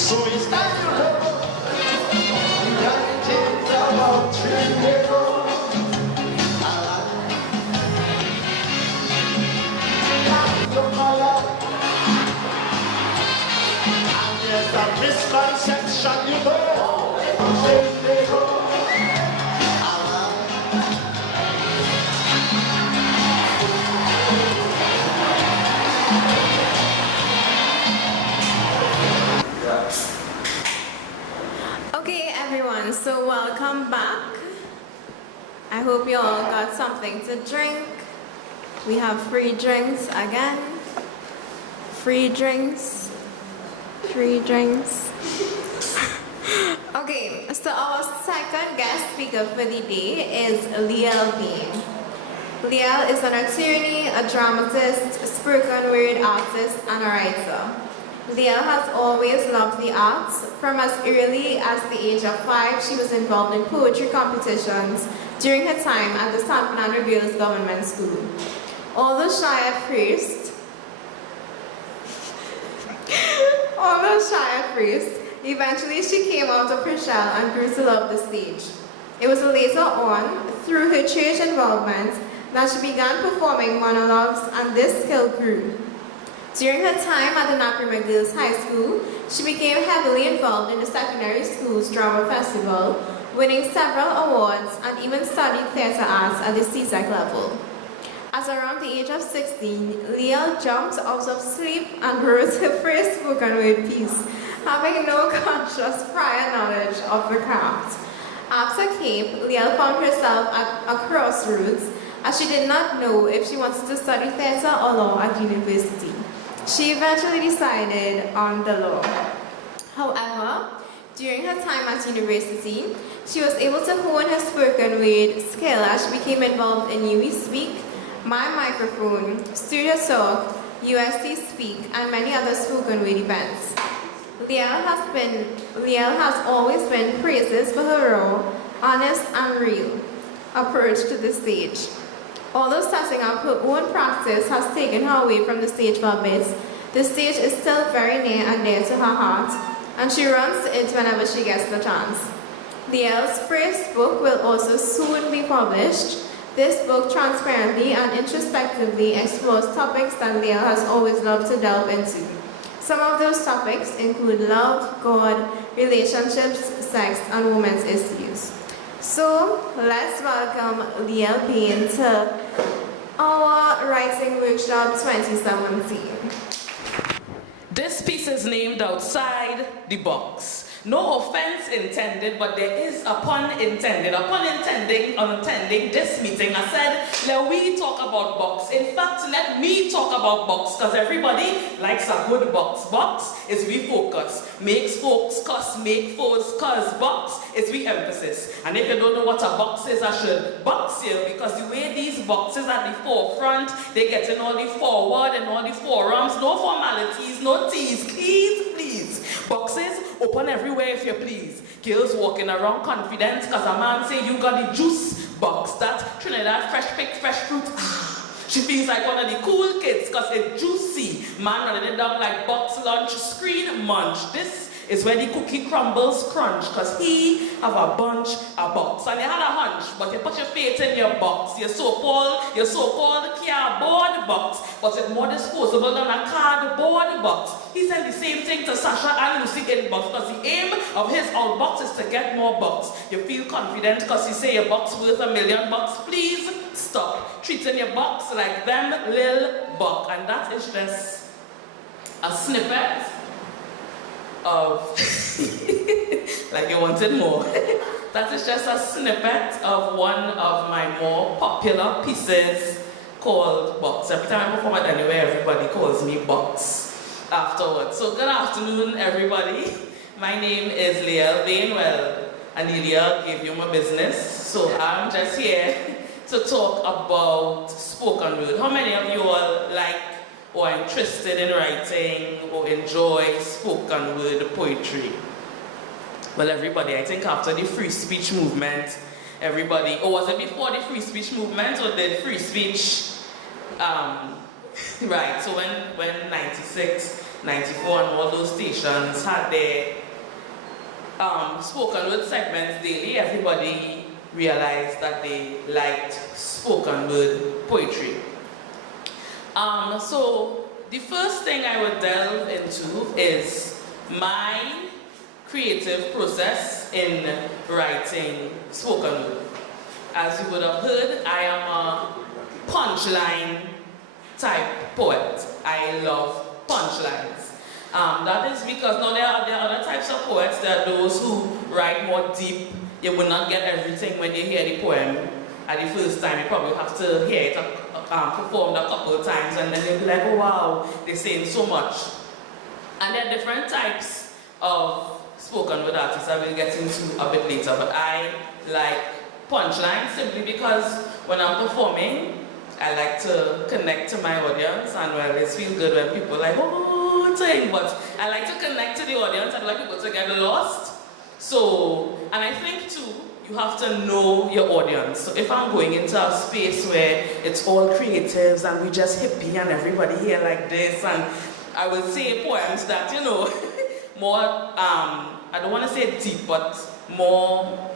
So it's time to go. Young kids about 3 years old. And there's a misconception, you know. Okay, everyone, so welcome back. I hope you all got something to drink. We have free drinks again. Free drinks. Free drinks. Okay, so our second guest speaker for the day is Léel Bain. Léel is an attorney, a dramatist, spoken word artist, and a writer. Léel has always loved the arts. From as early as the age of 5, she was involved in poetry competitions during her time at the San Fernando Girls Government School. Although shy at first, eventually she came out of her shell and grew to love the stage. It was later on, through her church involvement, that she began performing monologues, and this skill grew. During her time at the Naparima Girls High School, she became heavily involved in the secondary school's drama festival, winning several awards and even studied theatre arts at the CSEC level. At around the age of 16, Léel jumped out of sleep and wrote her first spoken word piece, having no conscious prior knowledge of the craft. After Cape, Léel found herself at a crossroads as she did not know if she wanted to study theatre or law at university. She eventually decided on the law. However, during her time at university, she was able to hone her spoken word skill as she became involved in UWI Speak, My Microphone, Studio Talk, USC Speak, and many other spoken word events. Léel has always been praises for her raw, honest, and real approach to the stage. Although setting up her own practice has taken her away from the stage for a bit, the stage is still very near and dear to her heart, and she runs to it whenever she gets the chance. Léel's first book will also soon be published. This book transparently and introspectively explores topics that Léel has always loved to delve into. Some of those topics include love, God, relationships, sex, and women's issues. So, let's welcome Léel Bain to our Writing Workshop 2017. This piece is named Outside the Box. No offense intended, but there is a pun intended. A pun intending this meeting. I said, let we talk about box. In fact, let me talk about box, because everybody likes a good box. Box is we focus. Makes folks cuss, make foes cuz. Box is we emphasis. And if you don't know what a box is, I should box you, because the way these boxes at the forefront, they get in all the forward and all the forearms, no formalities, no tease, please. Boxes open everywhere if you please. Girls walking around confident because a man say you got the juice box. That Trinidad fresh picked fresh fruit. She feels like one of the cool kids because it's juicy. Man running it down like box lunch, screen munch. This is where the cookie crumbles crunch, because he have a bunch of box. And you had a hunch, but you put your faith in your box. Your so-called cardboard box, but it's more disposable than a cardboard box. He said the same thing to Sasha and Lucy in box, because the aim of his old box is to get more box. You feel confident because you say your box worth $1 million. Please stop treating your box like them lil buck. And that is just a snippet of like you wanted more. That is just a snippet of one of my more popular pieces called Box. Every time I perform it anywhere, everybody calls me Box afterwards. So good afternoon, everybody. My name is Léel Bain. Well, Anelia gave you my business, so I'm just here to talk about spoken word. How many of you all like or are interested in writing or enjoy spoken word poetry? Well, everybody, I think after the free speech movement, everybody, or was it before the free speech movement, or did free speech, right, so when 96 94 and all those stations had their spoken word segments daily, everybody realized that they liked spoken word poetry. So the first thing I would delve into is my creative process in writing spoken word. As you would have heard, I am a punchline type poet. I love punchlines. That is because now there are other types of poets. There are those who write more deep. You will not get everything when you hear the poem at the first time. You probably have to hear it performed a couple of times, and then you'll be like, oh wow, they're saying so much. And there are different types of spoken word artists I will get into a bit later, but I like punchlines simply because when I'm performing, I like to connect to my audience, and well, it feels good when people are like, oh, thing, but I like to connect to the audience. I like people to get lost. So, and I think too, you have to know your audience. So if I'm going into a space where it's all creatives and we just hippie and everybody here like this, and I will say poems that, you know, more, I don't want to say deep, but more,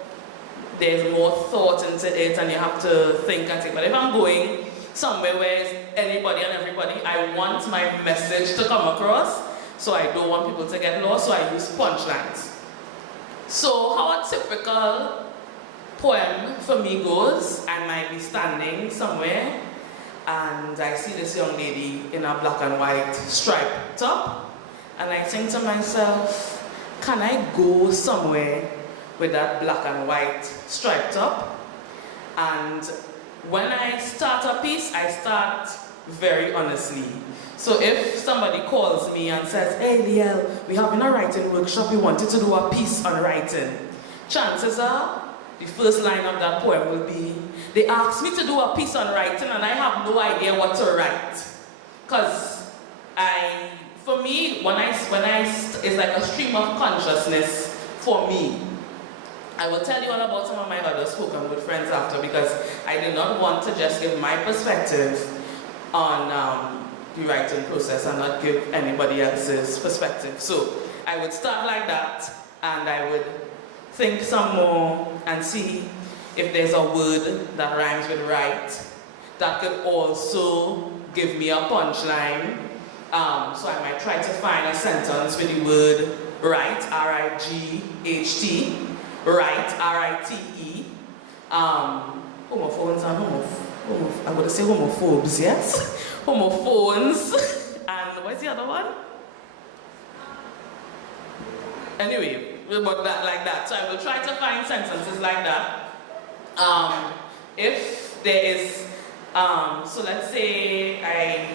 there's more thought into it and you have to think and think. But if I'm going somewhere where it's anybody and everybody, I want my message to come across, so I don't want people to get lost, so I use punchlines. So how a typical poem for me goes, I might be standing somewhere and I see this young lady in a black and white striped top, and I think to myself, can I go somewhere with that black and white striped top? And when I start a piece, I start very honestly. So if somebody calls me and says, hey Léel, we have a writing workshop, we wanted to do a piece on writing, chances are, the first line of that poem will be, they asked me to do a piece on writing and I have no idea what to write. Because for me, it's like a stream of consciousness for me. I will tell you all about some of my other spoken word friends after, because I did not want to just give my perspective on the writing process and not give anybody else's perspective. So I would start like that, and I would think some more and see if there's a word that rhymes with right that could also give me a punchline. So I might try to find a sentence with the word right, R-I-G-H-T, right, R-I-T-E. Homophones and I would say homophobes, yes? Homophones, and what's the other one? Anyway, but that like that. So I will try to find sentences like that. If there is, so let's say I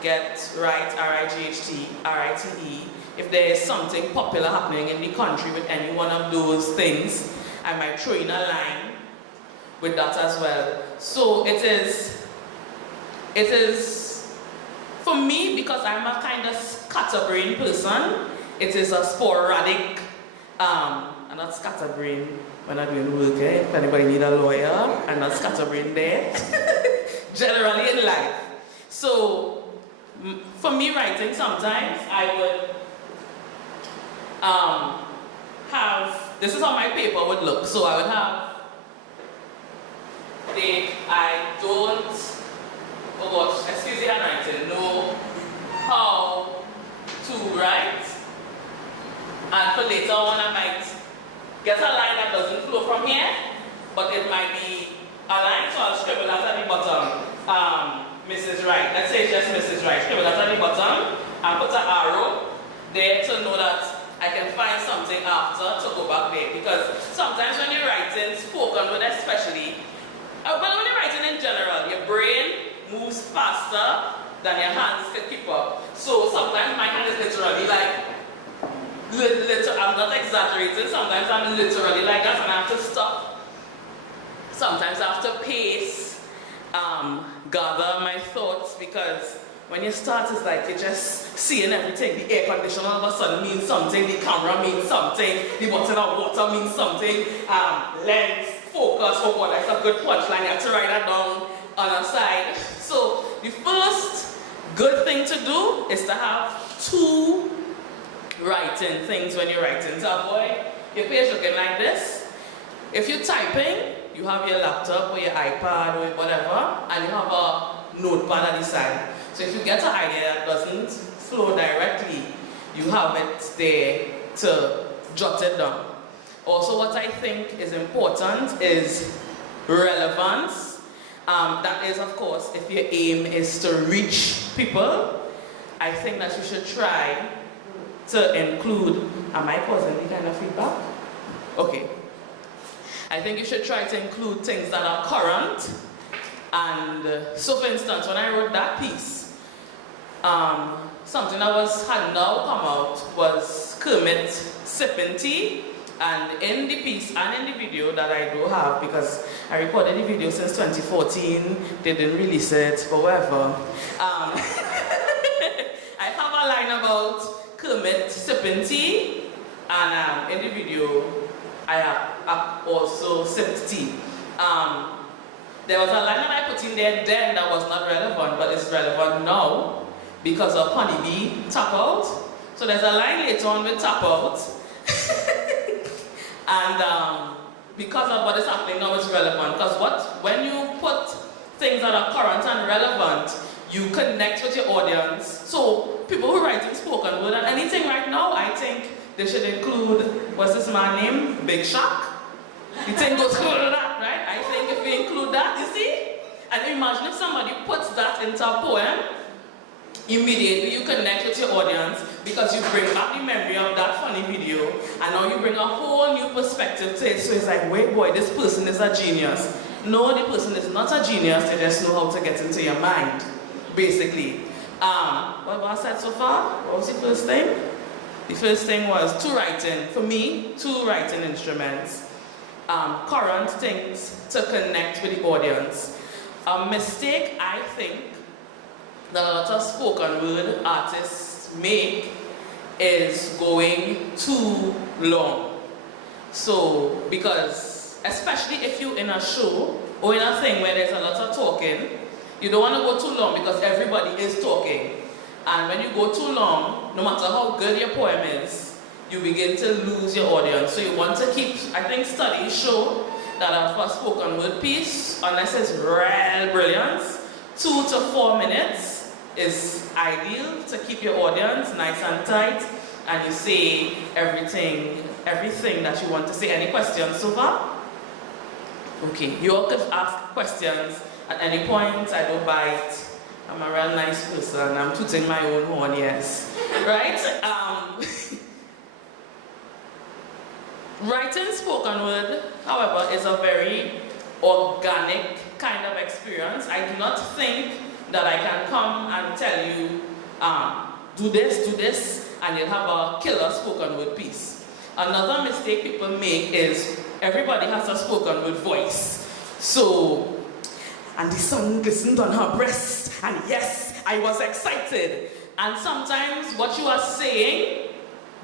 get right, R-I-G-H-T, R-I-T-E. If there is something popular happening in the country with any one of those things, I might throw in a line with that as well. So it is, for me, because I'm a kind of scatterbrain person, it is a sporadic, I'm not scatterbrain when I'm doing work, eh? If anybody need a lawyer, I'm not scatterbrain there. Generally in life. So, for me writing, sometimes I would have, this is how my paper would look. So I would have, I don't, oh gosh, excuse the handwriting, know how to write. And for later on I might get a line that doesn't flow from here, but it might be a line, so I'll scribble that at the bottom. Mrs. Wright, let's say it's just Mrs. Wright, scribble that at the bottom, and put an arrow there to know that I can find something after to go back there. Because sometimes when you're writing, spoken word especially, but when you're writing in general, your brain moves faster than your hands can keep up. So sometimes my hand is literally like, I'm not exaggerating, sometimes I'm literally like that and I have to stop. Sometimes I have to pace, gather my thoughts, because when you start, it's like you're just seeing everything. The air conditioner all of a sudden means something, the camera means something, the bottle of water means something, lens, focus, oh God, that's a good punchline, you have to write that down on a side. So the first good thing to do is to have two writing things when you're writing. So avoid your page looking like this. If you're typing, you have your laptop or your iPad or whatever, and you have a notepad at the side. So if you get an idea that doesn't flow directly, you have it there to jot it down. Also, what I think is important is relevance. That is, of course, if your aim is to reach people, I think that you should try to include, am I causing any kind of feedback? Okay. I think you should try to include things that are current. And so for instance, when I wrote that piece, something that had now come out was Kermit sipping tea. And in the piece and in the video that I do have, because I recorded the video since 2014, they didn't release it, but whatever. I have a line about Kermit sipping tea, and in the video, I also sipped tea. There was a line that I put in there then that was not relevant, but it's relevant now because of honeybee tap out. So there's a line later on with tap out. And because of what is happening now, it's relevant. Because when you put things that are current and relevant, you connect with your audience. So people who are writing spoken word and anything right now, I think they should include, what's this man's name? Big Shaq. The thing goes through that, right? I think if we include that, you see? And imagine if somebody puts that into a poem, immediately you connect with your audience because you bring back the memory of that funny video, and now you bring a whole new perspective to it. So it's like, wait boy, this person is a genius. No, the person is not a genius, they just know how to get into your mind, basically. What I said so far? What was the first thing? The first thing was two writing, for me, two writing instruments. Current things to connect with the audience. A mistake I think that a lot of spoken word artists make is going too long. So, because especially if you're in a show or in a thing where there's a lot of talking, you don't want to go too long because everybody is talking. And when you go too long, no matter how good your poem is, you begin to lose your audience. So you want to keep, I think studies show that for a spoken word piece, unless it's real brilliance, 2 to 4 minutes is ideal to keep your audience nice and tight, and you say everything that you want to say. Any questions so far? Okay, you all could ask questions at any point. I don't bite. I'm a real nice person. I'm tooting my own horn, yes. Right? Writing spoken word, however, is a very organic kind of experience. I do not think that I can come and tell you, do this, and you'll have a killer spoken word piece. Another mistake people make is everybody has a spoken word voice. So, and the sun glistened on her breast, and yes, I was excited. And sometimes what you are saying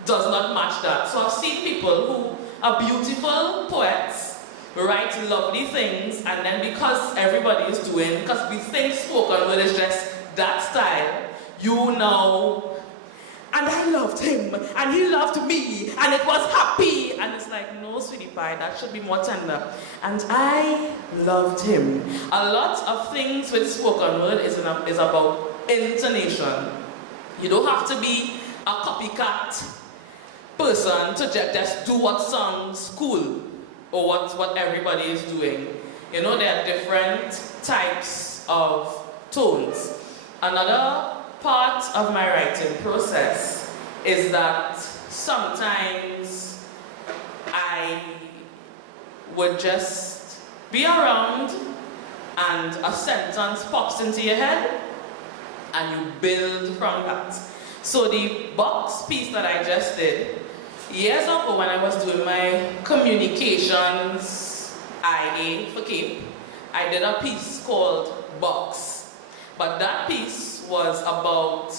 does not match that. So I've seen people who are beautiful poets, write lovely things, and then because everybody is doing, because we think spoken word is just that style, you know, and I loved him, and he loved me, and it was happy, and it's like, no, sweetie pie, that should be more tender. And I loved him. A lot of things with spoken word is about intonation. You don't have to be a copycat person to just do what sounds cool or what everybody is doing. You know, there are different types of tones. Another part of my writing process is that sometimes I would just be around and a sentence pops into your head and you build from that. So the box piece that I just did, years ago when I was doing my communications IA for Cape, I did a piece called Box. But that piece was about,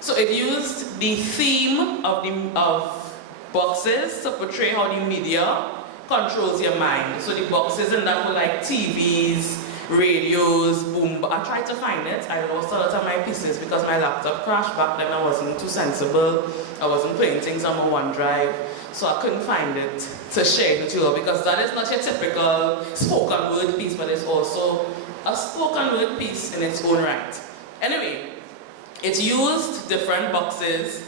so it used the theme of boxes to portray how the media controls your mind. So the boxes in that were like TVs, radios, boom. I tried to find it. I lost a lot of my pieces because my laptop crashed back then. I wasn't too sensible. I wasn't putting things on my OneDrive. So I couldn't find it to share it with you all because that is not your typical spoken word piece, but it's also a spoken word piece in its own right. Anyway, it's used different boxes,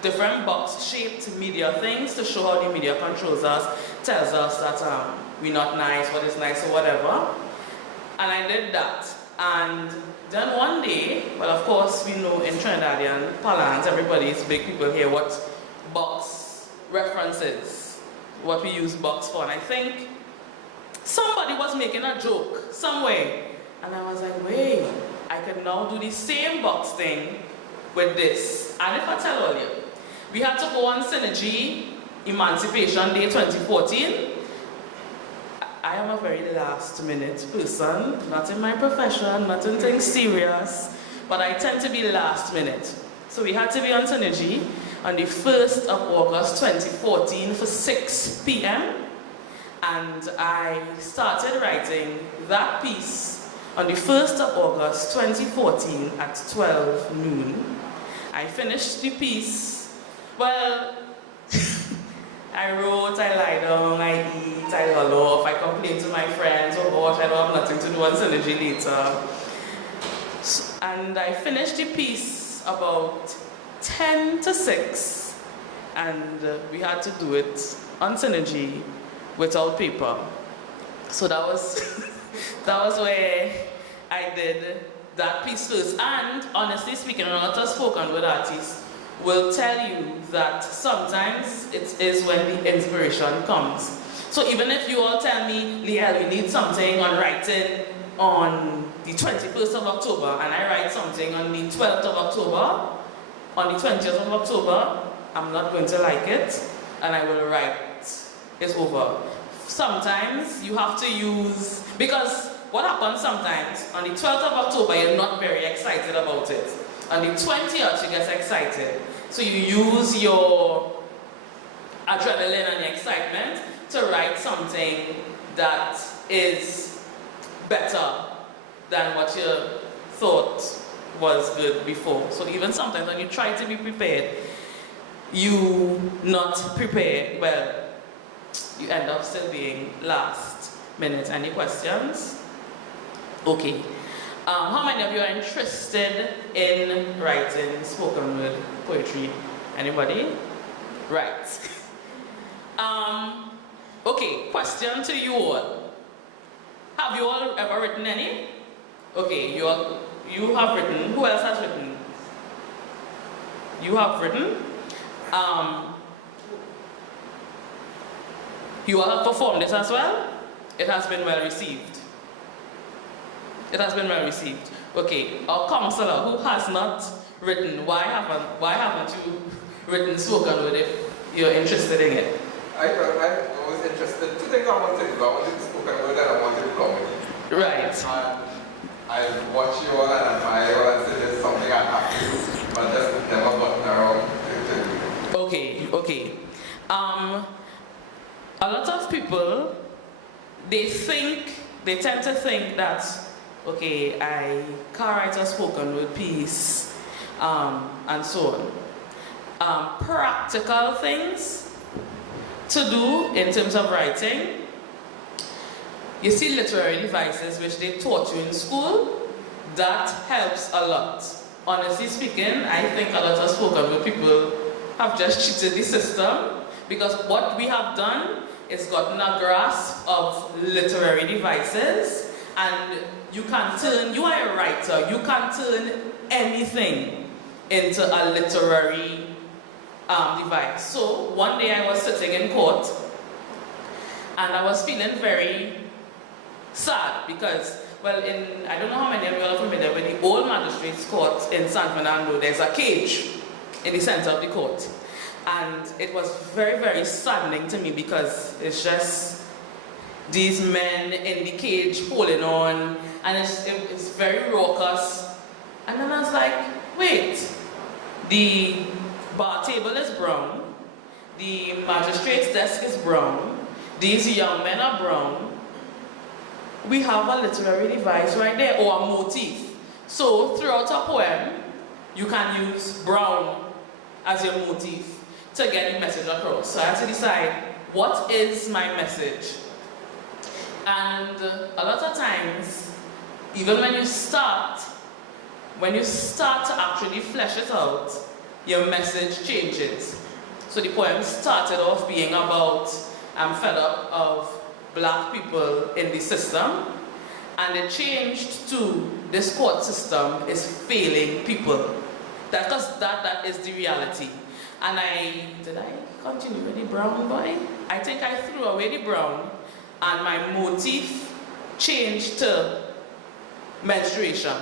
different box-shaped media things to show how the media controls us, tells us that we're not nice, what is nice or whatever. And I did that. And then one day, well, of course, we know in Trinidadian parlance, everybody's big people here what box references, what we use box for. And I think somebody was making a joke somewhere. And I was like, wait, I can now do the same box thing with this. And if I tell all you, we had to go on Synergy Emancipation Day 2014. I am a very last minute person, not in my profession, not in things serious, but I tend to be last minute. So we had to be on Synergy on the 1st of August 2014 for 6 p.m. And I started writing that piece on the 1st of August 2014 at 12 noon. I finished the piece, well, I wrote, I lie down, I eat, I log off, I complain to my friends, oh gosh, I don't have nothing to do on Synergy later. And I finished the piece about 10 to 6, and we had to do it on Synergy without paper. So that was, that was where I did that piece first. And honestly speaking, a lot of spoken word artists will tell you that sometimes it is when the inspiration comes. So even if you all tell me, Léel, we need something on writing on the 21st of October, and I write something on the 12th of October, on the 20th of October, I'm not going to like it, and I will write it over. Sometimes you have to use, because what happens sometimes, on the 12th of October, you're not very excited about it. On the 20th, you get excited. So you use your adrenaline and your excitement to write something that is better than what you thought was good before. So even sometimes when you try to be prepared, you not prepared, well, you end up still being last minute. Any questions? Okay. How many of you are interested in writing spoken word poetry? Anybody? Right. Okay, question to you all. Have you all ever written any? Okay, you have written. Who else has written? You have written. You all have performed this as well? It has been well received. It has been well received. Okay, our counselor who has not written, why haven't you written spoken word if you're interested in it? I was interested. Two things I wanted to do. I wanted spoken word and I wanted comedy. Right. And I watch you all and admire you all and say there's something I have to do, but just never gotten around to do it. Okay. A lot of people, they tend to think that, okay, I can't write a spoken word piece, and so on. Practical things to do in terms of writing. You see literary devices which they taught you in school, that helps a lot. Honestly speaking, I think a lot of spoken word people have just cheated the system, because what we have done is gotten a grasp of literary devices, and you are a writer, you can turn anything into a literary device. So one day I was sitting in court and I was feeling very sad because, well, I don't know how many of you are familiar with the old magistrates court in San Fernando. There's a cage in the center of the court, and it was very, very saddening to me because it's just these men in the cage holding on, and it's very raucous. And then I was like, wait, the bar table is brown, the magistrate's desk is brown, these young men are brown, we have a literary device right there, or a motif. So throughout a poem, you can use brown as your motif to get the message across. So I have to decide, what is my message? And a lot of times, even when you start to actually flesh it out, your message changes. So the poem started off being about, I'm fed up of black people in the system, and it changed to, this court system is failing people. Because that is the reality. And did I continue with the brown boy? I think I threw away the brown, and my motif changed to menstruation,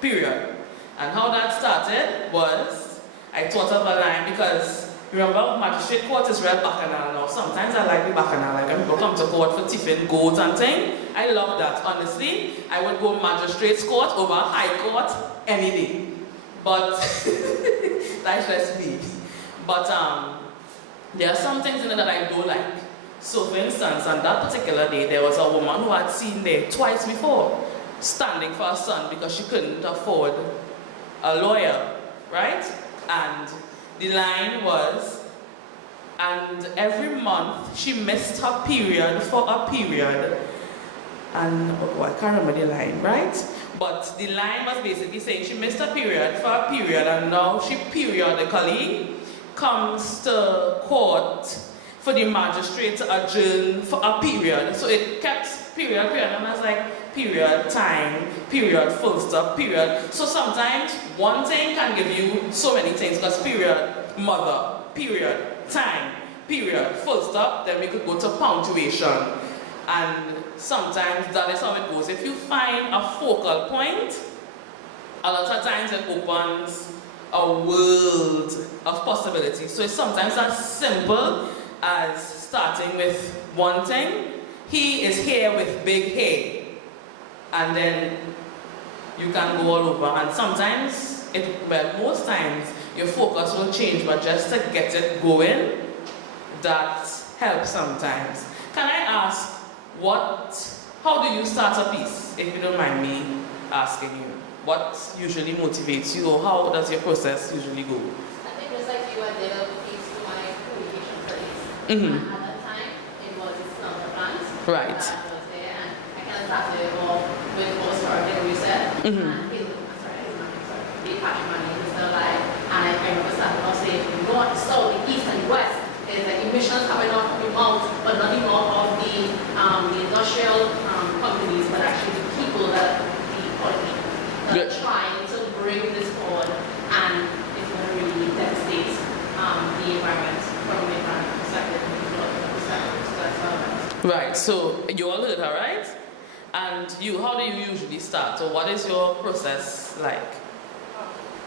period. And how that started was, I thought of a line, because remember, magistrate court is real bacchanal now. Sometimes I like the bacchanal, like when people come to court for tiffin, goats and things. I love that, honestly. I would go magistrate's court over high court any day. But, that's just me. But there are some things in it that I don't like. So for instance, on that particular day, there was a woman who had seen there twice before, standing for her son because she couldn't afford a lawyer, right? And the line was, and every month she missed her period for a period. And, oh, I can't remember the line, right? But the line was basically saying she missed a period for a period, and now she periodically comes to court for the magistrate to adjourn for a period. So it kept period, and I was like, period, time, period, full stop, period. So sometimes one thing can give you so many things, because period, mother, period, time, period, full stop, then we could go to punctuation. And sometimes that is how it goes. If you find a focal point, a lot of times it opens a world of possibilities. So it's sometimes as simple as starting with one thing. He is here with big hair. And then you can go all over. And sometimes, most times, your focus will change, but just to get it going, that helps sometimes. Can I ask, how do you start a piece, if you don't mind me asking you? What usually motivates you, or how does your process usually go? I think just like you, I did a piece to my communication studies. Mm-hmm. And at that time, it was Sando plants. Right. I was there, and I kind of started off with most started reset. Mm-hmm. And the passion man is still alive. And I remember starting off saying, north, south, east, and west. There's like emissions coming off the mouth, but not the mouth of the industrial companies, but actually the people that are trying to bring this forward, and it's going to really devastate the environment from the environment perspective. So that's how it is. Right, so you all heard her, right? And you, how do you usually start? So what is your process like?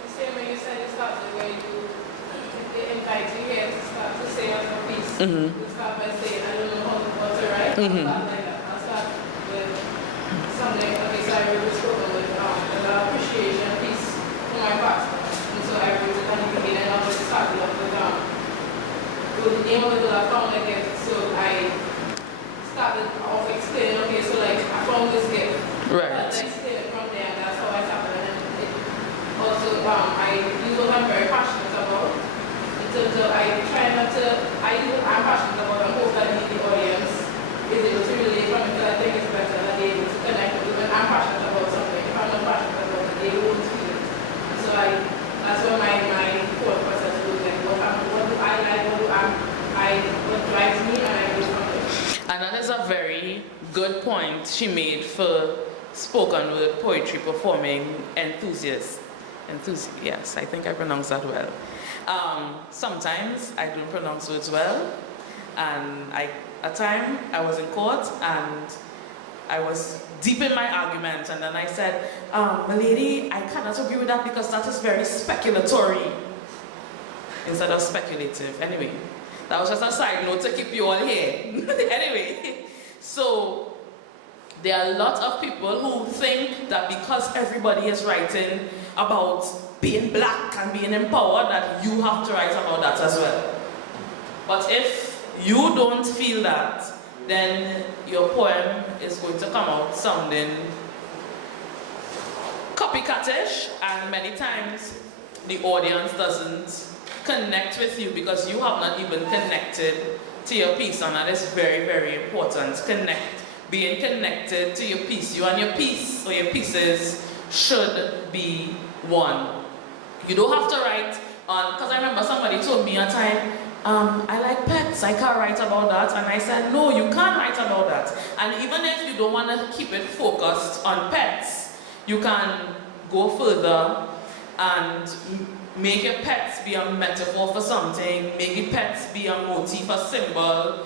The same way you said, it starts where they invite you here to start to say your piece. Mm-hmm. You start by saying, I don't know how to write. Mm-hmm. I'll start like that. I'll start with something, okay, so I really spoken with an appreciation piece for my pastor. And so I wrote it at the beginning, and I was started off with the name of it, I found a gift. So I started off explaining, okay, so like I found this gift. Right. And then explain it from there, and that's how I started. And it also, I use what I'm very passionate about. In terms of, I try not to, I'm passionate about, and hope that the audience is able to relate from it, because I think it's better that they're able to connect with it. When I'm passionate about something, if I'm not passionate about it, they won't feel it. And so that's where my thought process goes, like what do I like, what drives me, and I go from it. And that is a very good point she made for spoken word poetry performing enthusiasts. Yes, I think I pronounced that well. Sometimes I don't pronounce words well, and at time I was in court and I was deep in my argument, and then I said, my lady, I cannot agree with that because that is very speculatory instead of speculative. Anyway, that was just a side note to keep you all here. Anyway, so there are a lot of people who think that because everybody is writing about being black and being empowered, that you have to write about that as well. But if you don't feel that, then your poem is going to come out sounding copycatish, and many times the audience doesn't connect with you because you have not even connected to your piece, and that is very, very important. Being connected to your piece. You and your piece or your pieces should be one. You don't have to write on, because I remember somebody told me a time, I like pets, I can't write about that. And I said, no, you can't write about that. And even if you don't want to keep it focused on pets, you can go further and make your pets be a metaphor for something, make your pets be a motif, a symbol.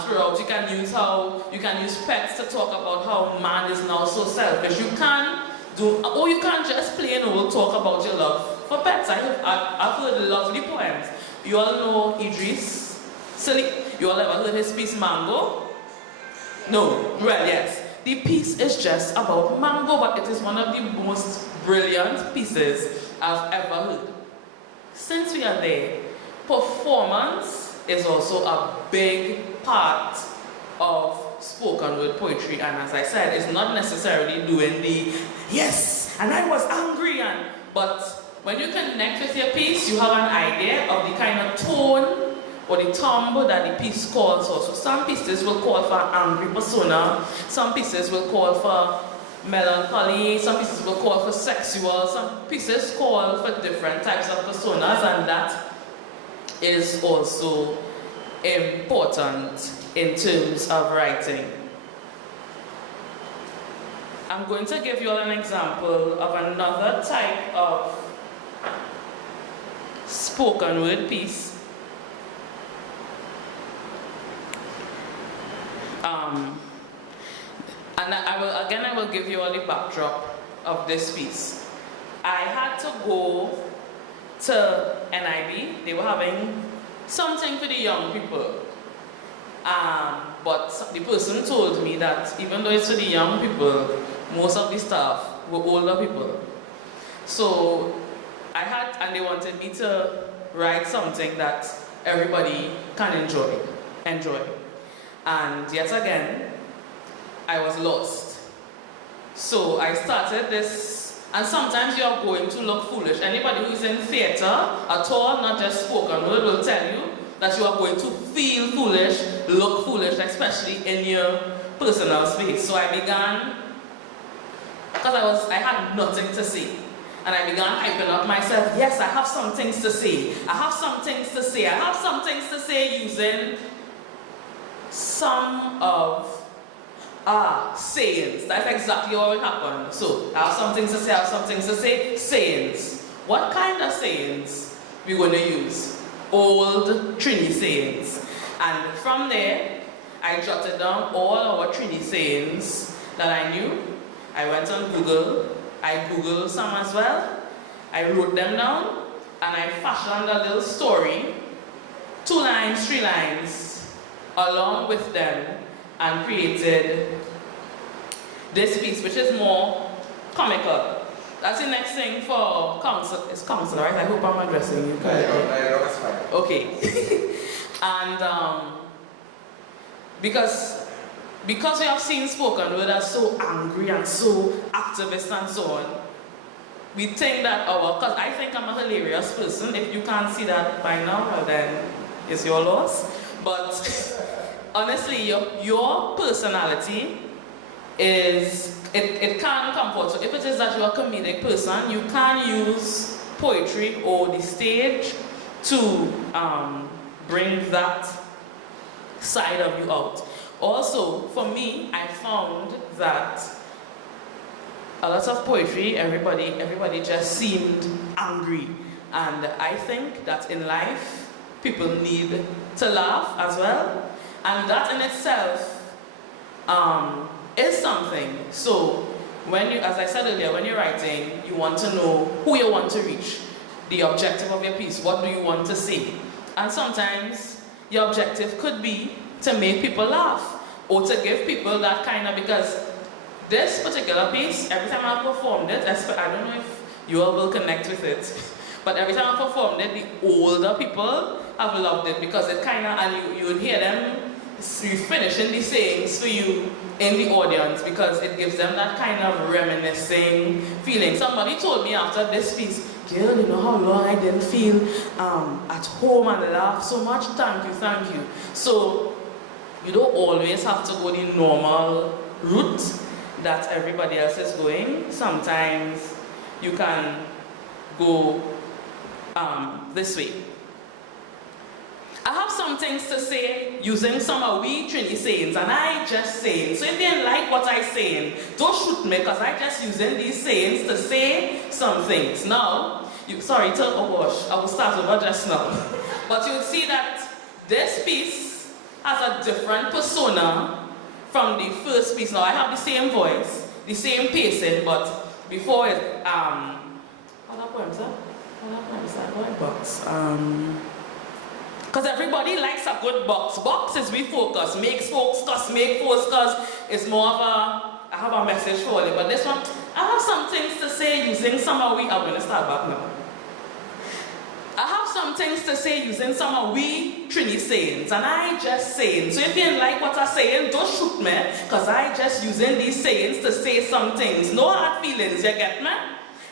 Throughout, you can use pets to talk about how man is now so selfish. You can do, or you can just plain old talk about your love for pets. I've heard lovely poems. You all know Idris? Silly. You all ever heard his piece Mango? No. Well, yes. The piece is just about mango, but it is one of the most brilliant pieces I've ever heard. Since we are there, performance is also a big part of spoken word poetry, and as I said, it's not necessarily doing the yes, and I was angry, but when you connect with your piece, you have an idea of the kind of tone or the timbre that the piece calls for. So some pieces will call for angry persona, some pieces will call for melancholy, some pieces will call for sexual, some pieces call for different types of personas, and that is also important in terms of writing. I'm going to give you all an example of another type of spoken word piece. And I will give you all the backdrop of this piece. I had to go to NIB. They were having something for the young people. But the person told me that even though it's for the young people, most of the staff were older people. So and they wanted me to write something that everybody can enjoy. And yet again, I was lost. So I started this, and sometimes you are going to look foolish. Anybody who is in theater at all, not just spoken word, will tell you that you are going to feel foolish, look foolish, especially in your personal space. So I began, because I had nothing to say, and I began hyping up myself. Yes, I have some things to say. I have some things to say. I have some things to say using some of sayings. That's exactly what would happen. So I have some things to say. I have some things to say. Sayings. What kind of sayings we're going to use? Old Trini sayings. And from there, I jotted down all our Trini sayings that I knew. I went on Google. I Googled some as well. I wrote them down, and I fashioned a little story, 2 lines, 3 lines, along with them, and created this piece, which is more comical. That's the next thing for counsel. It's counsel, right? I hope I'm addressing you correctly. No, that's fine. Okay. And because we have seen spoken word as so angry and so activist and so on, we think that because I think I'm a hilarious person. If you can't see that by now, well then it's your loss. But honestly, your personality it can come forward. So if it is that you're a comedic person, you can use poetry or the stage to bring that side of you out. Also, for me, I found that a lot of poetry, everybody just seemed angry. And I think that in life, people need to laugh as well. And that in itself is something. So, as I said earlier, when you're writing, you want to know who you want to reach, the objective of your piece, what do you want to say. And sometimes your objective could be to make people laugh, or to give people that kind of, because this particular piece, every time I performed it, I don't know if you all will connect with it, but every time I performed it, the older people have loved it, because it kind of, and you would hear them finishing the sayings for you in the audience because it gives them that kind of reminiscing feeling. Somebody told me after this piece, girl, you know how long I didn't feel at home and laugh so much? Thank you, thank you. So you don't always have to go the normal route that everybody else is going. Sometimes you can go this way. I have some things to say using some of we Trini sayings, and I just saying. So if you didn't like what I saying, don't shoot me, because I just using these sayings to say some things. Now, oh gosh, I will start over just now. But you'll see that this piece has a different persona from the first piece. Now I have the same voice, the same pacing, but before it, what are poems, sir? Box. Because everybody likes a good box. Box is we focus, makes focus, make focus. It's more of a, I have a message for you, but this one, I have some things to say using some of we, I'm going to start back now. I have some things to say using some of we Trini sayings, and I just saying. So if you didn't like what I'm saying, don't shoot me, because I just using these sayings to say some things. No hard feelings, you get me?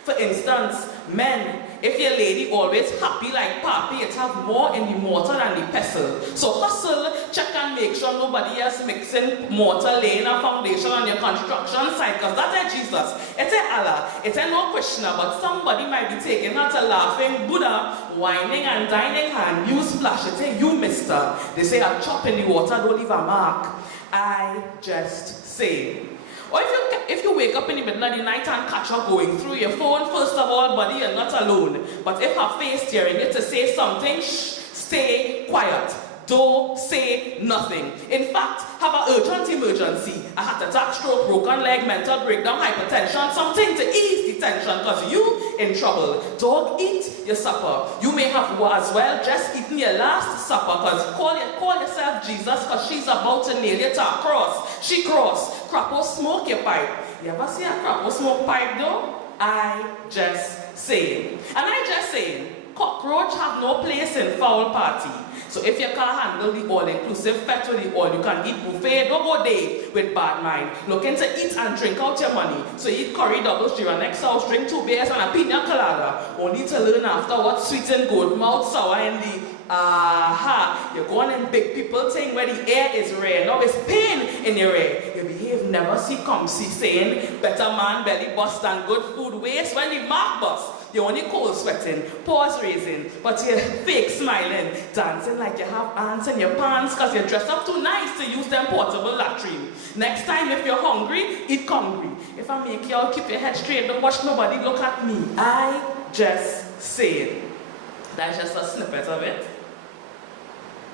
For instance, men, if your lady always happy like papi, it have more in the mortar than the pestle. So hustle, check and make sure nobody else mixing mortar, laying a foundation on your construction site, because that's a Jesus. It's a Allah. It's a no questioner, but somebody might be taking her to laughing Buddha, whining and dining hand. Use flash. It's a you, mister. They say a chop in the water, don't leave a mark. I just say. Or if you wake up in the middle of the night and catch her going through your phone, first of all, buddy, you're not alone. But if her face tearing you to say something, shh, stay quiet. Don't say nothing. In fact, have an urgent emergency. A heart attack, stroke, broken leg, mental breakdown, hypertension, something to ease the tension, because you in trouble. Dog, eat your supper. You may have as well just eaten your last supper, because call yourself Jesus, because she's about to nail you to a cross. She cross. Crapo smoke your pipe. You ever see a crapo smoke pipe though? I just saying. And I just saying, cockroach have no place in foul party. So if you can't handle the all-inclusive fete with the all, you can eat buffet, don't go there with bad mind. Looking to eat and drink out your money. So eat curry doubles to your next house, drink 2 beers and a pina colada. Only to learn after what sweet and good, mouth sour in the you're going in big people thing where the air is rare. Now it's pain in your air. You behave never see come see saying better man belly bust than good food waste. When the mark bust, you're only cold sweating, paws raising, but you're fake smiling, dancing like you have ants in your pants because you're dressed up too nice to use them portable latrine. Next time if you're hungry, eat hungry. If I make you all keep your head straight, don't watch nobody look at me. I just say it. That's just a snippet of it.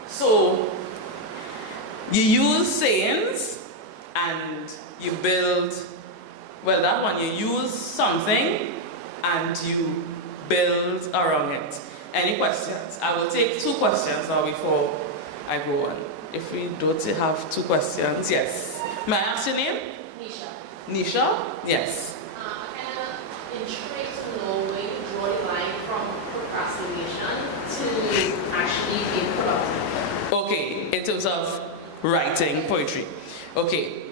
So, you use sayings and you build, well that one, you use something and you build around it. Any questions? I will take 2 questions now before I go on. If we don't have 2 questions, yes. May I ask your name? Nisha. Nisha? Yes. I'm kind of intrigued to know where you draw the line from procrastination to actually being productive. Okay, in terms of writing poetry. Okay.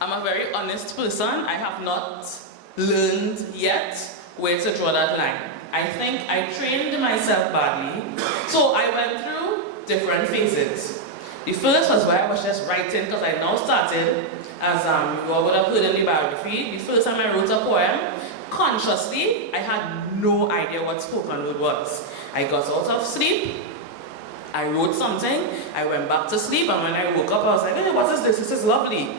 I'm a very honest person. I have not learned yet where to draw that line. I think I trained myself badly. So I went through different phases. The first was where I was just writing because I now started, as you all would have heard in the biography, the first time I wrote a poem, consciously, I had no idea what spoken word was. I got out of sleep, I wrote something, I went back to sleep, and when I woke up, I was like, hey, what is this? This is lovely.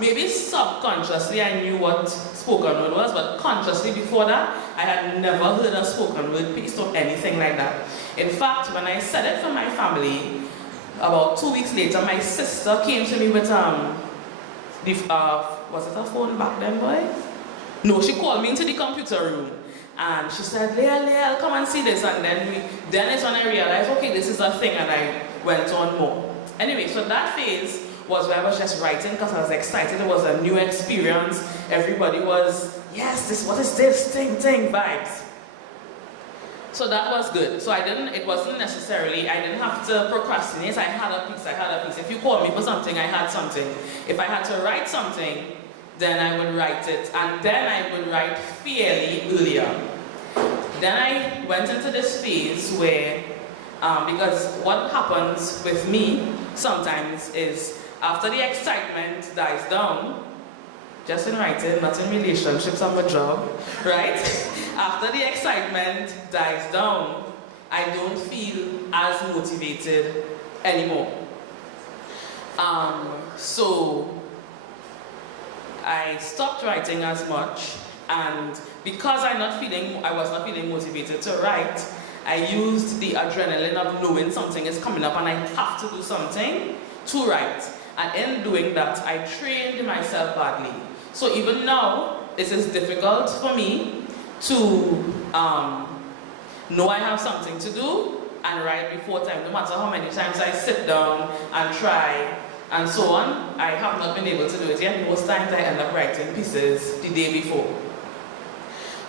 Maybe subconsciously I knew what spoken word was, but consciously before that, I had never heard a spoken word piece or anything like that. In fact, when I said it for my family, about 2 weeks later, my sister came to me with, was it a phone back then, boy? No, she called me into the computer room. And she said, Léel, come and see this. And then it's when I realized, okay, this is a thing, and I went on more. Anyway, so that phase was where I was just writing because I was excited. It was a new experience. Everybody was, yes, what is this thing, vibes. So that was good. So it wasn't necessarily, I didn't have to procrastinate. I had a piece. If you called me for something, I had something. If I had to write something, then I would write it. And then I would write fairly earlier. Then I went into this phase where, because what happens with me sometimes is after the excitement dies down, just in writing, not in relationships, I'm a job, right? After the excitement dies down, I don't feel as motivated anymore. So I stopped writing as much, and because I was not feeling motivated to write, I used the adrenaline of knowing something is coming up and I have to do something to write. And in doing that, I trained myself badly. So even now, this is difficult for me to know I have something to do and write before time. No matter how many times I sit down and try and so on, I have not been able to do it yet. Most times I end up writing pieces the day before.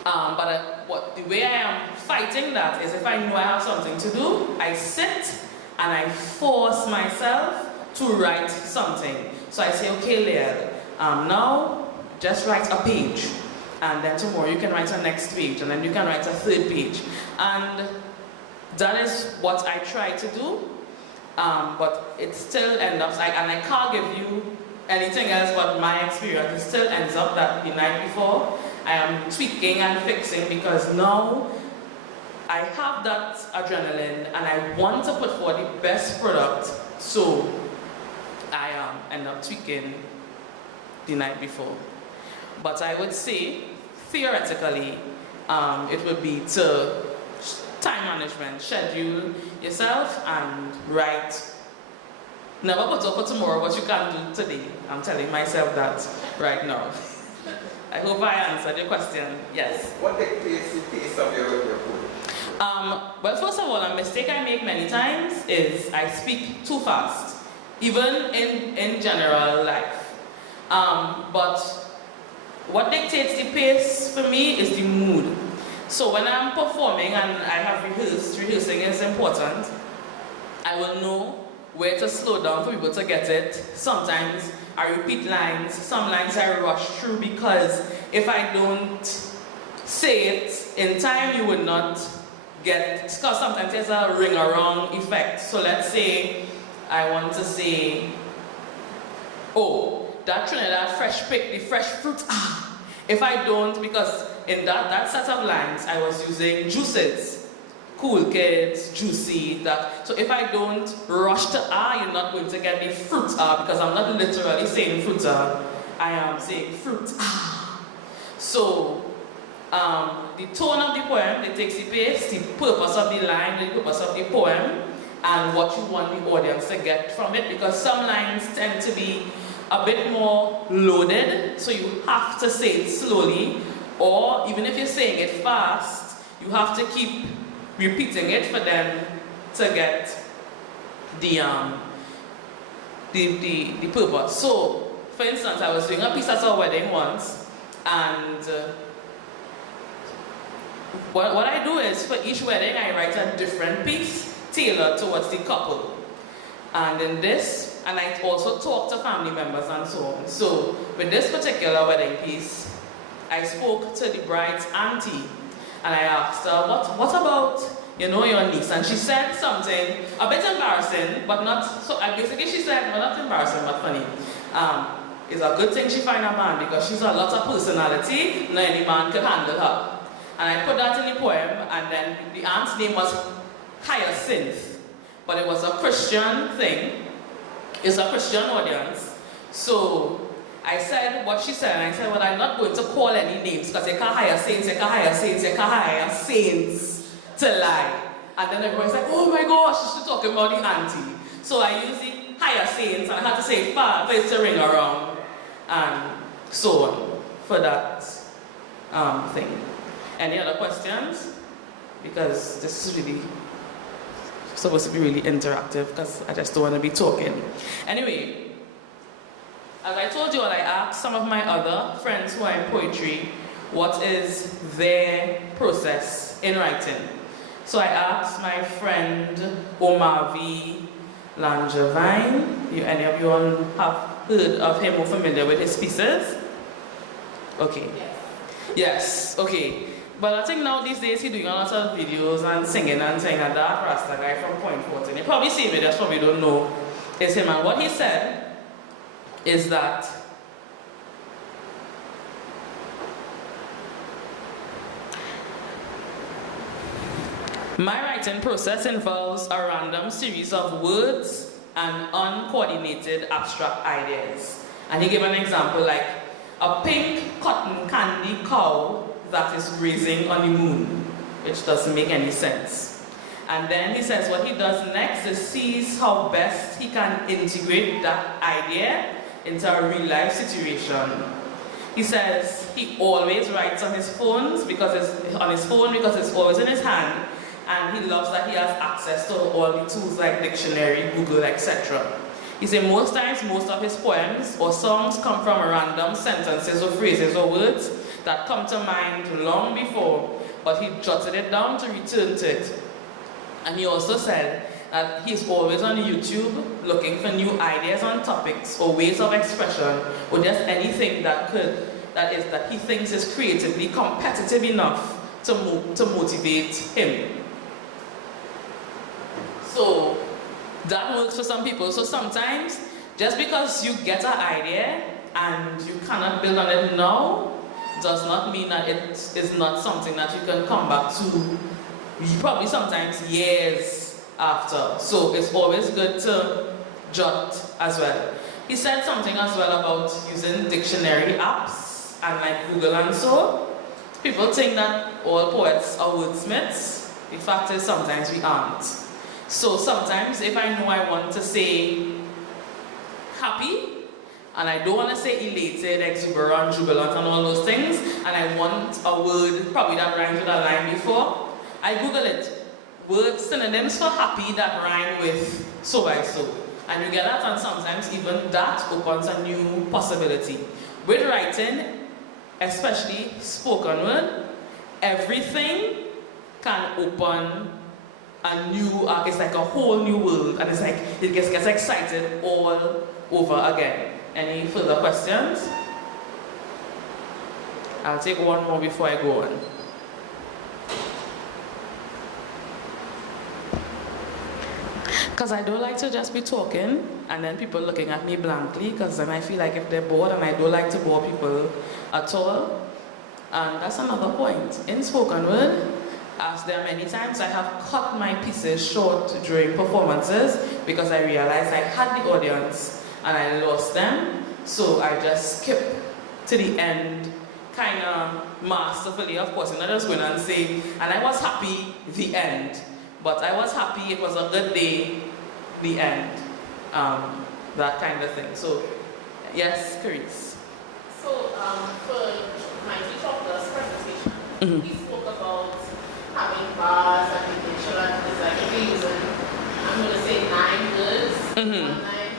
But the way I am fighting that is if I know I have something to do, I sit and I force myself to write something. So I say, okay, Léel, now just write a page, and then tomorrow you can write a next page, and then you can write a third page. And that is what I try to do, but it still ends up, and I can't give you anything else but my experience. It still ends up that the night before, I am tweaking and fixing because now I have that adrenaline and I want to put forward the best product, so I end up tweaking the night before. But I would say, theoretically, it would be to time management, schedule yourself and write. Never put off for tomorrow what you can do today. I'm telling myself that right now. I hope I answered your question. Yes. What dictates the pace of your food? Well, first of all, a mistake I make many times is I speak too fast, even in general life. But what dictates the pace for me is the mood. So when I'm performing and I have rehearsing is important, I will know where to slow down for people to get it. Sometimes I repeat lines, some lines I rush through because if I don't say it in time, you would not get, because sometimes there's a ring-around effect. So let's say I want to say, oh, that Trinidad fresh pick, the fresh fruit, If I don't, because in that set of lines, I was using juices, cool kids, juicy, that. So if I don't rush to you're not going to get the fruit because I'm not literally saying fruit I am saying fruit So the tone of the poem, it takes the pace, the purpose of the line, the purpose of the poem, and what you want the audience to get from it, because some lines tend to be a bit more loaded, so you have to say it slowly, or even if you're saying it fast, you have to keep repeating it for them to get the purpose. So, for instance, I was doing a piece at a wedding once, and what I do is for each wedding I write a different piece tailored towards the couple. And in this, and I also talk to family members and so on. So with this particular wedding piece, I spoke to the bride's auntie and I asked her, what about, your niece? And she said something a bit embarrassing, but not, so basically she said, well, not embarrassing, but funny. It's a good thing she find a man because she's a lot of personality, not any man could handle her. And I put that in the poem, and then the aunt's name was Hyacinth, but it was a Christian thing. It's a Christian audience. So I said what she said, and I said, well, I'm not going to call any names because you can't hire saints, you can't hire saints, you can't hire saints to lie. And then everybody's like, oh my gosh, she's talking about the auntie. So I used the hire saints, and I had to say far for it to ring around, and so on for that thing. Any other questions? Because this is really supposed to be really interactive because I just don't want to be talking. Anyway, as I told you all, I asked some of my other friends who are in poetry what is their process in writing. So I asked my friend Omavi Langevine, any of you all have heard of him or familiar with his pieces? Okay. Yes, okay. But I think now these days he's doing a lot of videos and singing and saying that that Rasta guy from Point 14. You probably see me, just probably don't know it's him. And what he said is that my writing process involves a random series of words and uncoordinated abstract ideas. And he gave an example like a pink cotton candy cow that is grazing on the moon, which doesn't make any sense. And then he says what he does next is sees how best he can integrate that idea into a real life situation. He says he always writes on his phone because it's always in his hand, and he loves that he has access to all the tools like dictionary, Google, etc. He said most times, most of his poems or songs come from random sentences or phrases or words that come to mind long before, but he jotted it down to return to it. And he also said that he's always on YouTube looking for new ideas on topics or ways of expression or just anything that he thinks is creatively competitive enough to motivate him. So that works for some people. So sometimes, just because you get an idea and you cannot build on it now, does not mean that it is not something that you can come back to probably sometimes years after. So it's always good to jot as well. He said something as well about using dictionary apps and like Google and so. People think that all poets are wordsmiths. The fact is sometimes we aren't. So sometimes if I know I want to say happy, and I don't want to say elated, exuberant, jubilant, and all those things, and I want a word probably that rhymes with a line before, I Google it. Words, synonyms for happy that rhyme with so by so. And you get that, and sometimes even that opens a new possibility. With writing, especially spoken word, everything can open a new, it's like a whole new world, and it's like, it gets excited all over again. Any further questions? I'll take one more before I go on. Because I don't like to just be talking and then people looking at me blankly, because then I feel like if they're bored, and I don't like to bore people at all. And that's another point. In spoken word, as there are many times I have cut my pieces short during performances because I realized I had the audience and I lost them, so I just skip to the end, kind of masterfully, of course, and not just going and say, and I was happy, the end. But I was happy, it was a good day, the end. That kind of thing. So, yes, Carice. So, for my teacher of this presentation, he spoke about having bars and potential, and it's like if you're using, I'm going to say 9 words, one line.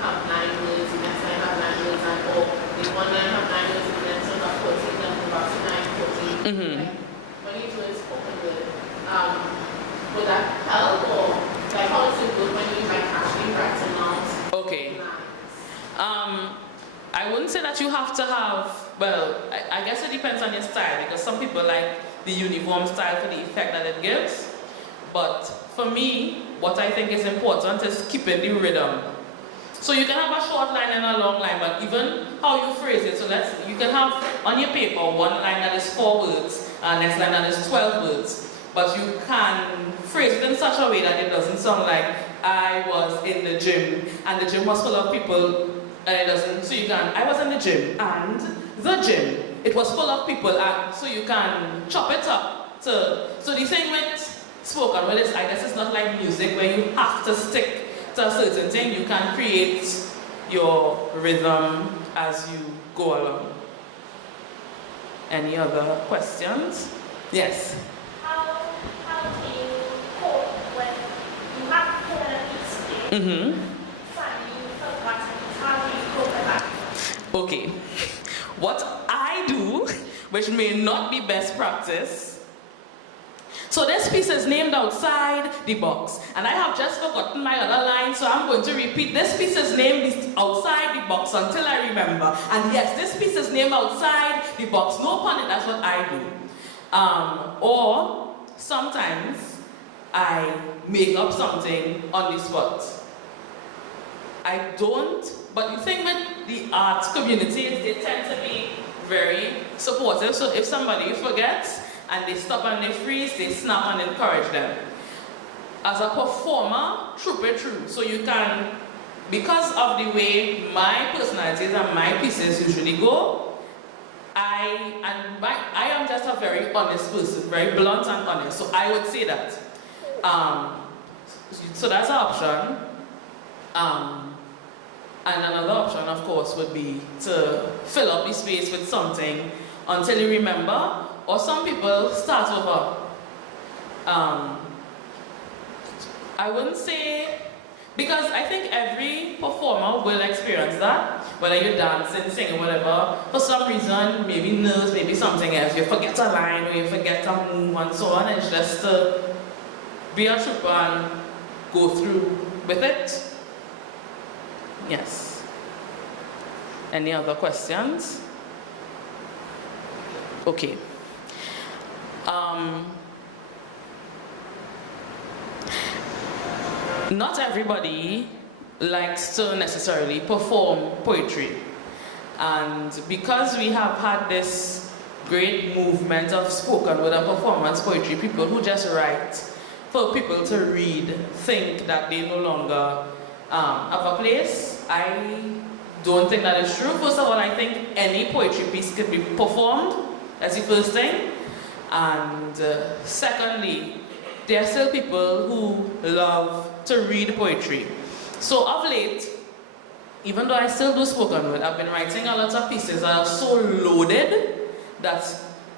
Have 9 words, the next line have 9 words, and or the one line have 9 words, and the next one have 14, then go back to 9, 14. Like, when you do a spoken word, would that help, or like how does it work when you like actually writing out? Okay. I wouldn't say that you have to have, well, I guess it depends on your style, because some people like the uniform style for the effect that it gives. But for me, what I think is important is keeping the rhythm. So you can have a short line and a long line, but even how you phrase it, so you can have on your paper one line that is 4 words, and next line that is 12 words. But you can phrase it in such a way that it doesn't sound like I was in the gym, and the gym was full of people, and it doesn't, so you can, I was in the gym, and the gym, it was full of people, and so you can chop it up. So the thing with spoken word is, I guess it's not like music where you have to stick to a certain thing. You can create your rhythm as you go along. Any other questions? Yes? How do you cope when you have to each day? How do you cope with that? Okay. What I do, which may not be best practice, So this piece is named Outside the Box. And I have just forgotten my other line, so I'm going to repeat. This piece is named Outside the Box until I remember. And yes, this piece is named Outside the Box. No pun, that's what I do. Or sometimes I make up something on the spot. I don't, but the thing with the art community is they tend to be very supportive. So if somebody forgets and they stop and they freeze, they snap and encourage them. As a performer, troop it through. So you can, because of the way my personalities and my pieces usually go, I am just a very honest person, very blunt and honest. So I would say that. So that's an option. And another option, of course, would be to fill up the space with something until you remember. Or some people start over. I wouldn't say, because I think every performer will experience that, whether you're dancing, singing, whatever. For some reason, maybe nerves, maybe something else. You forget a line or you forget a move and so on. It's just to be a trooper and go through with it. Yes. Any other questions? Okay. Not everybody likes to necessarily perform poetry. And because we have had this great movement of spoken word and performance poetry, people who just write for people to read think that they no longer have a place. I don't think that is true. First of all, I think any poetry piece can be performed. That's the first thing. And secondly, there are still people who love to read poetry. So of late, even though I still do spoken word, I've been writing a lot of pieces that are so loaded that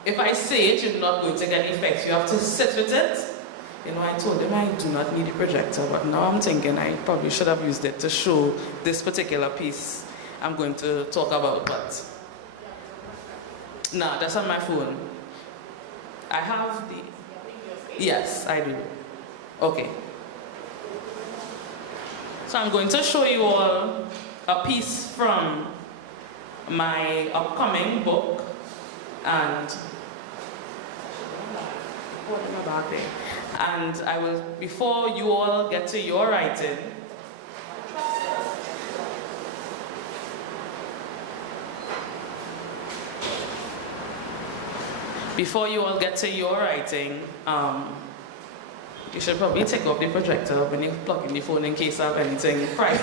if I say it, you're not going to get effects. You have to sit with it. You know, I told them I do not need a projector, but now I'm thinking I probably should have used it to show this particular piece I'm going to talk about, but no, that's on my phone. I have the, yes, I do. Okay. So I'm going to show you all a piece from my upcoming book, and I will, before you all get to your writing, you should probably take off the projector when you plug in the phone in case I have anything private.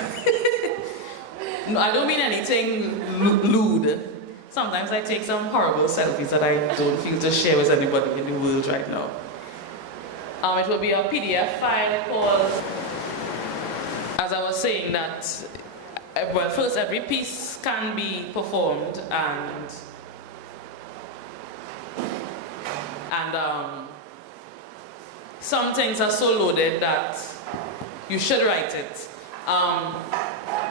No, I don't mean anything lewd. Sometimes I take some horrible selfies that I don't feel to share with anybody in the world right now. It will be a PDF file called, as I was saying, that, well, first every piece can be performed and some things are so loaded that you should write it.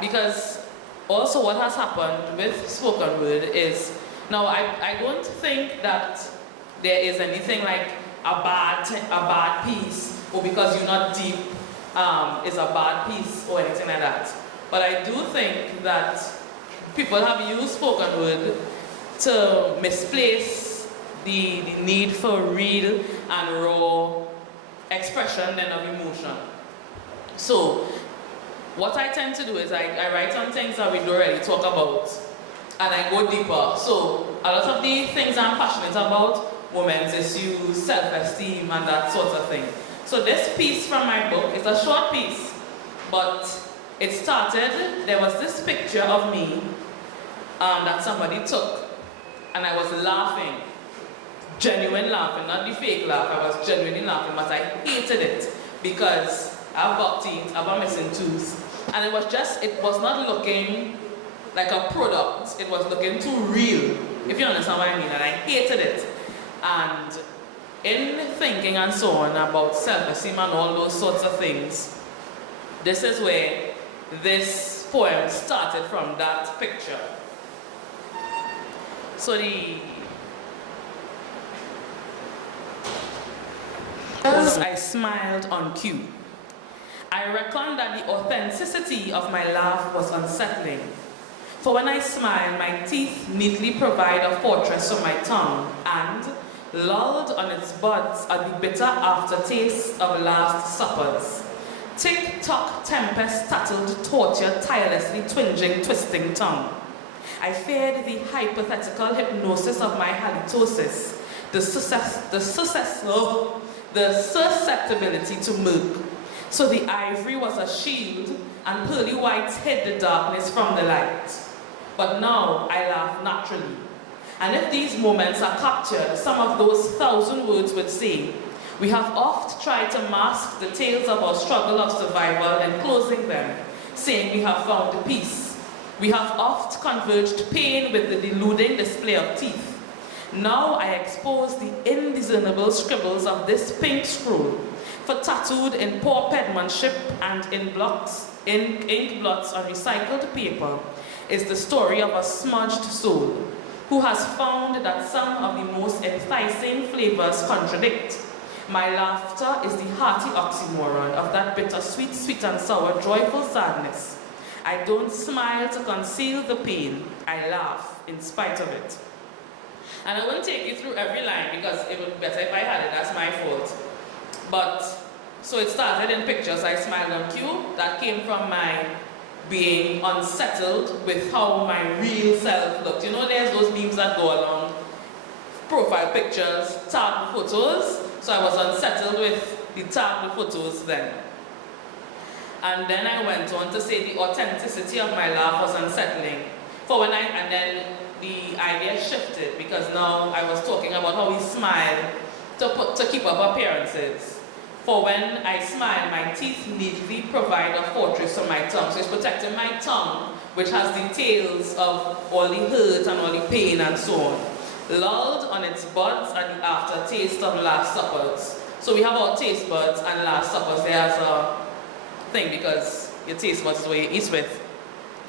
Because also what has happened with spoken word is, now I don't think that there is anything like a bad piece, or because you're not deep is a bad piece or anything like that. But I do think that people have used spoken word to misplace the need for real and raw expression then of emotion. So what I tend to do is I write on things that we don't already talk about and I go deeper. So a lot of the things I'm passionate about, women's issues, self-esteem and that sort of thing. So this piece from my book is a short piece, but it started, there was this picture of me that somebody took and I was laughing. Genuine laughing, not the fake laugh. I was genuinely laughing, but I hated it because I've got teeth, I've got missing tooth, and it was not looking like a product. It was looking too real, if you understand what I mean, and I hated it. And in thinking and so on about self-esteem and all those sorts of things, this is where this poem started, from that picture. So As I smiled on cue. I reckon that the authenticity of my laugh was unsettling. For when I smile, my teeth neatly provide a fortress for my tongue, and, lulled on its buds, are the bitter aftertaste of last suppers. Tick-tock tempest tattled torture tirelessly twinging, twisting tongue. I feared the hypothetical hypnosis of my halitosis, the susceptibility to murk. So the ivory was a shield, and pearly whites hid the darkness from the light. But now I laugh naturally. And if these moments are captured, some of those 1,000 words would say, we have oft tried to mask the tales of our struggle of survival and closing them, saying we have found peace. We have oft converged pain with the deluding display of teeth. Now I expose the indiscernible scribbles of this pink scroll, for tattooed in poor penmanship and in ink blots on recycled paper is the story of a smudged soul who has found that some of the most enticing flavors contradict. My laughter is the hearty oxymoron of that bittersweet, sweet and sour, joyful sadness. I don't smile to conceal the pain. I laugh in spite of it. And I won't take you through every line because it would be better if I had it. That's my fault. But, so it started in pictures. I smiled on cue. That came from my being unsettled with how my real self looked. You know, there's those memes that go along. Profile pictures, tagged photos. So I was unsettled with the tagged photos then. And then I went on to say the authenticity of my laugh was unsettling. And then the idea shifted because now I was talking about how we smile to keep up appearances. For when I smile, my teeth neatly provide a fortress for my tongue. So it's protecting my tongue, which has the tales of all the hurt and all the pain and so on. Lulled on its buds are the aftertaste of last suppers. So we have our taste buds and last suppers. There's a thing because your taste buds is what you eat with.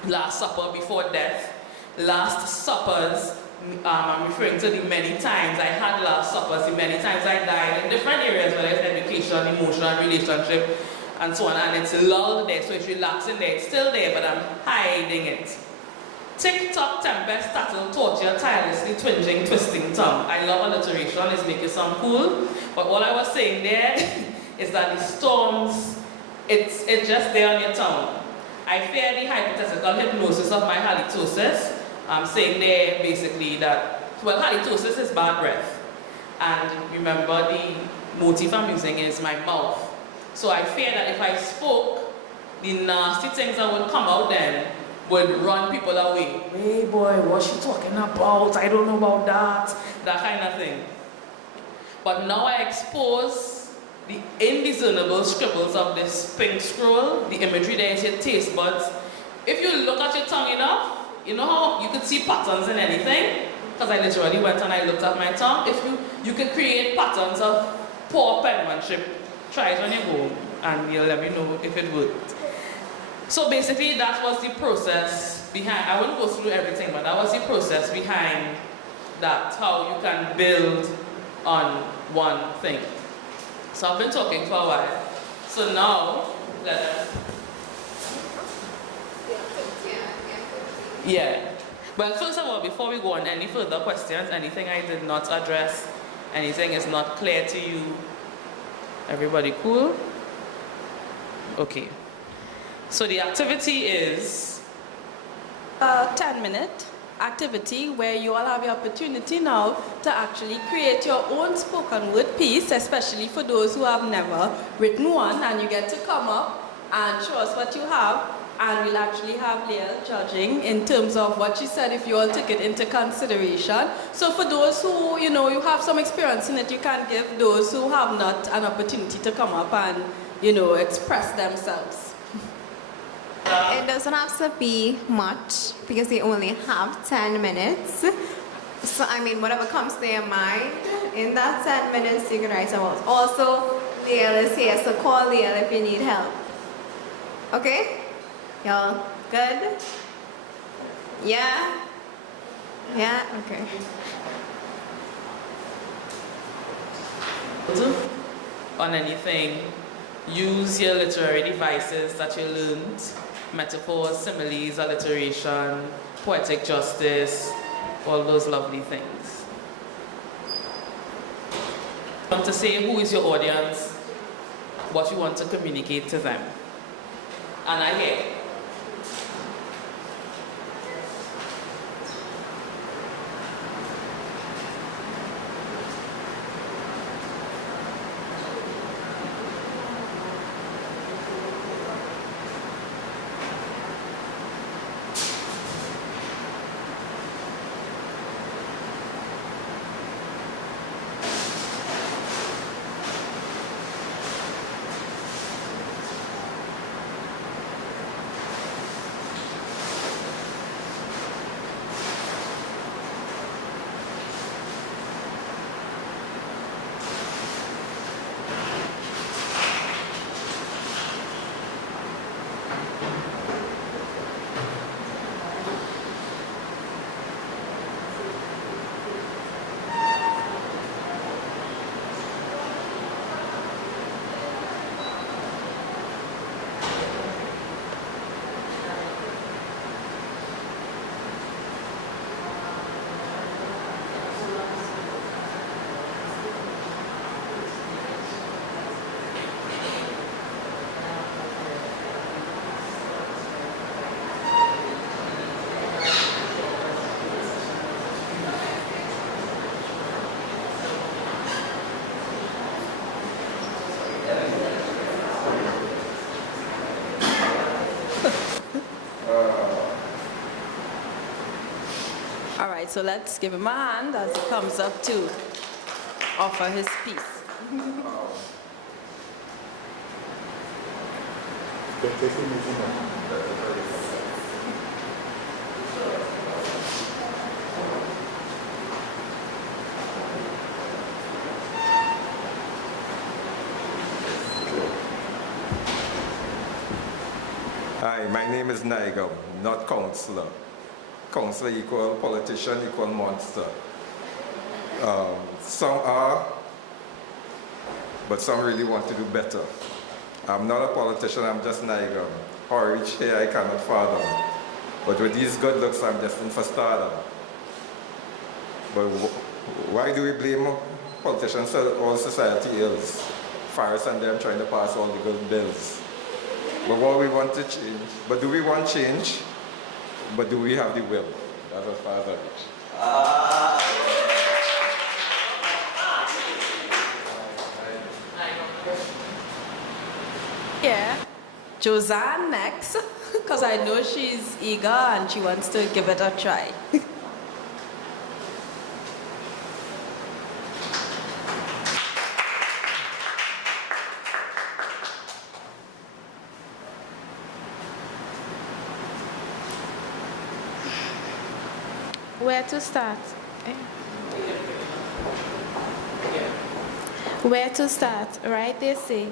Last supper before death. Last suppers, I'm referring to the many times I had last suppers, the many times I died in different areas, whether it's education, emotional, relationship, and so on. And it's lulled there, so it's relaxing there. It's still there, but I'm hiding it. Tick-tock tempest, tattle, torture, tirelessly twinging, twisting tongue. I love alliteration, it's making it sound cool. But all I was saying there is that the storms, it's just there on your tongue. I fear the hypothetical hypnosis of my halitosis. I'm saying there basically that, well, halitosis is bad breath. And remember the motif I'm using is my mouth. So I fear that if I spoke, the nasty things that would come out then would run people away. Hey boy, what's she talking about? I don't know about that. That kind of thing. But now I expose the indiscernible scribbles of this pink scroll. The imagery there is your taste buds. If you look at your tongue enough, you know how you could see patterns in anything? Because I literally went and I looked at my tongue. If you could create patterns of poor penmanship, try it when you go and you'll let me know if it worked. So basically that was the process behind, I wouldn't go through everything, but that was the process behind that, how you can build on one thing. So I've been talking for a while. So now, let us. Yeah. Well, first of all, before we go on any further questions, anything I did not address, anything is not clear to you, everybody cool? Okay. So the activity is a 10-minute activity where you all have the opportunity now to actually create your own spoken word piece, especially for those who have never written one, and you get to come up and show us what you have, and we'll actually have Léel judging in terms of what you said if you all took it into consideration. So for those who, you know, you have some experience in it, you can give those who have not an opportunity to come up and, you know, express themselves. It doesn't have to be much because we only have 10 minutes. So, I mean, whatever comes to your mind, in that 10 minutes you can write about. Also, Léel is here, so call Léel if you need help. Okay? Y'all good? Yeah? Yeah? Okay. on anything, use your literary devices that you learned, metaphors, similes, alliteration, poetic justice, all those lovely things. You want to say who is your audience, what you want to communicate to them. And I hear. All right, so let's give him a hand as he comes up to offer his piece. Hi, my name is Nigel, not counselor. Counselor equal politician equal monster. Some are, but some really want to do better. I'm not a politician, I'm just Nigel. How I reach here, I cannot fathom. But with these good looks, I'm destined for stardom. But why do we blame politicians? All society ills. Farris and them trying to pass all the good bills. But what we want to change, but do we want change? But do we have the will? That's as far as I reach. Yeah. Josanne next, because I know she's eager and she wants to give it a try. Where to start? Where to start? Right, they say.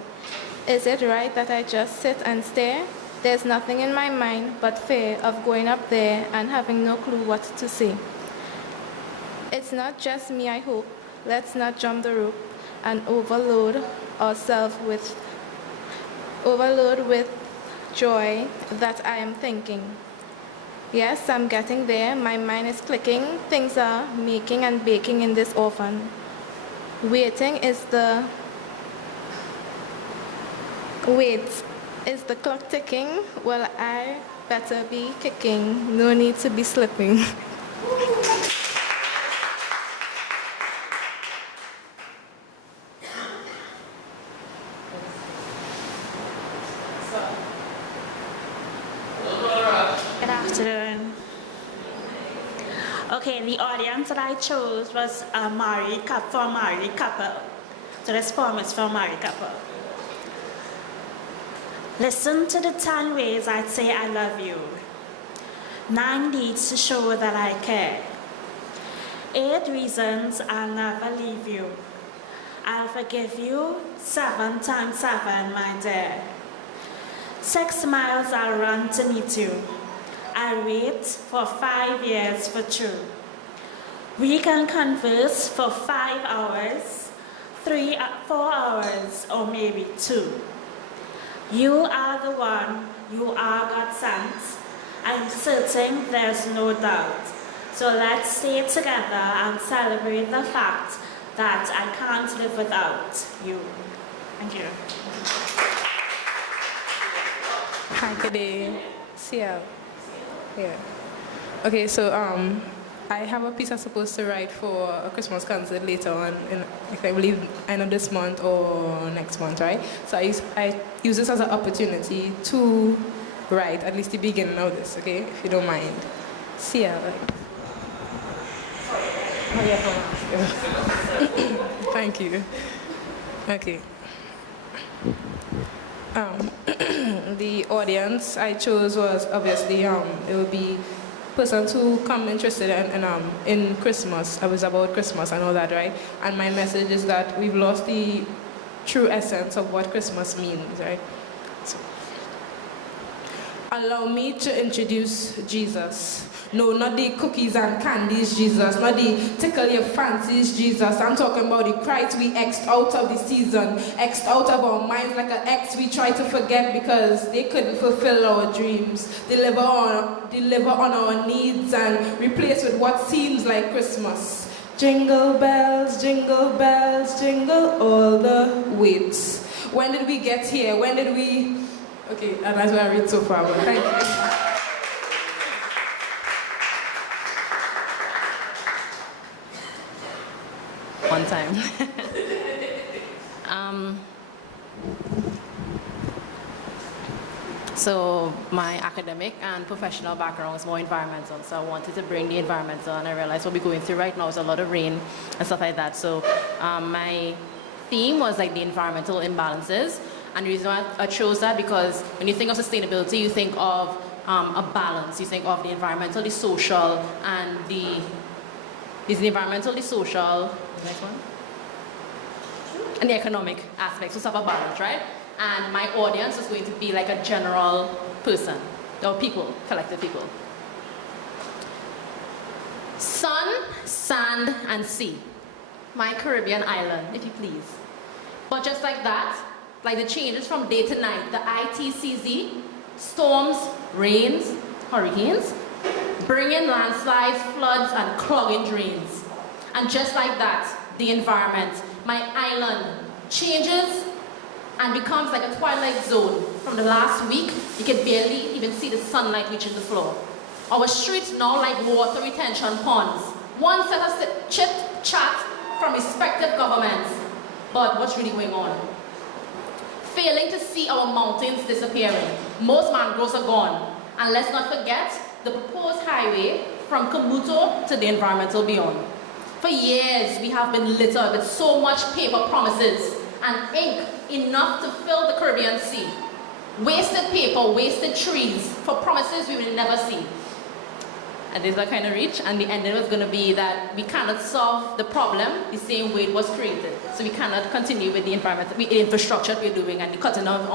Is it right that I just sit and stare? There's nothing in my mind but fear of going up there and having no clue what to say. It's not just me, I hope. Let's not jump the rope and overload ourselves with joy that I am thinking. Yes, I'm getting there. My mind is clicking. Things are making and baking in this oven. Waiting is the... Wait, is the clock ticking? Well, I better be kicking. No need to be slipping. Good afternoon. Okay, the audience that I chose was for a married couple. So this poem is for a married couple. Listen to the 10 ways I'd say I love you. 9 deeds to show that I care. 8 reasons I'll never leave you. I'll forgive you 7 times 7, my dear. 6 miles I'll run to meet you. I'll wait for 5 years for true. We can converse for 5 hours. 4 hours, or maybe 2. You are the one, you are God sent. I'm certain there's no doubt. So let's stay together and celebrate the fact that I can't live without you. Thank you. Hi, good day. CL. Yeah. Okay, so I have a piece I'm supposed to write for a Christmas concert later on, in, I believe, end of this month or next month, right? So I use this as an opportunity to write at least the beginning of this, okay? If you don't mind. CL. Oh, yeah, thank you. Okay. The audience I chose was obviously it would be persons who come interested in Christmas. It was about Christmas and all that, right? And my message is that we've lost the true essence of what Christmas means, right? So, allow me to introduce Jesus. No, not the cookies and candies Jesus, not the tickle your fancies Jesus. I'm talking about the Christ we X'd out of the season, X'd out of our minds like an X we try to forget because they couldn't fulfill our dreams, deliver on our needs and replace with what seems like Christmas. Jingle bells, jingle bells, jingle all the waits. When did we get here? When did we... Okay, and that's what I read so far, but thank you. One time. So my academic and professional background was more environmental, so I wanted to bring the environmental, and I realized what we're going through right now is a lot of rain and stuff like that. So my theme was like the environmental imbalances, and the reason why I chose that because when you think of sustainability, you think of a balance. You think of the environmental, the social, and the environmental, the social, next one, and the economic aspects. So it's a balance, right? And my audience is going to be like a general person, or people, collective people. Sun, sand, and sea. My Caribbean island, if you please. But just like that, like the changes from day to night, the ITCZ, storms, rains, hurricanes, bringing landslides, floods, and clogging drains. And just like that, the environment, my island, changes and becomes like a twilight zone. From the last week, you can barely even see the sunlight reaching the floor. Our streets now like water retention ponds. One set of chit chat from respective governments. But what's really going on? Failing to see our mountains disappearing. Most mangroves are gone. And let's not forget the proposed highway from Kamuto to the environmental beyond. For years, we have been littered with so much paper promises and ink enough to fill the Caribbean Sea. Wasted paper, wasted trees for promises we will never see. And this is what I kind of reached, and the ending was going to be that we cannot solve the problem the same way it was created. So we cannot continue with the the infrastructure we're doing and the cutting of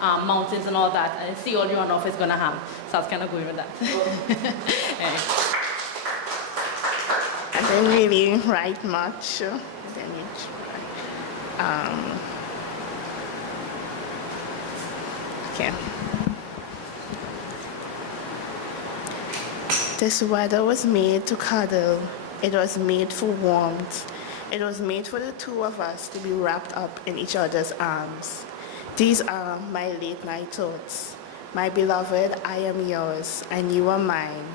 mountains and all that, and see all the runoff is going to have. So I was kind of going with that. Anyway. I didn't really write much. Okay. This weather was made to cuddle. It was made for warmth. It was made for the two of us to be wrapped up in each other's arms. These are my late night thoughts. My beloved, I am yours, and you are mine.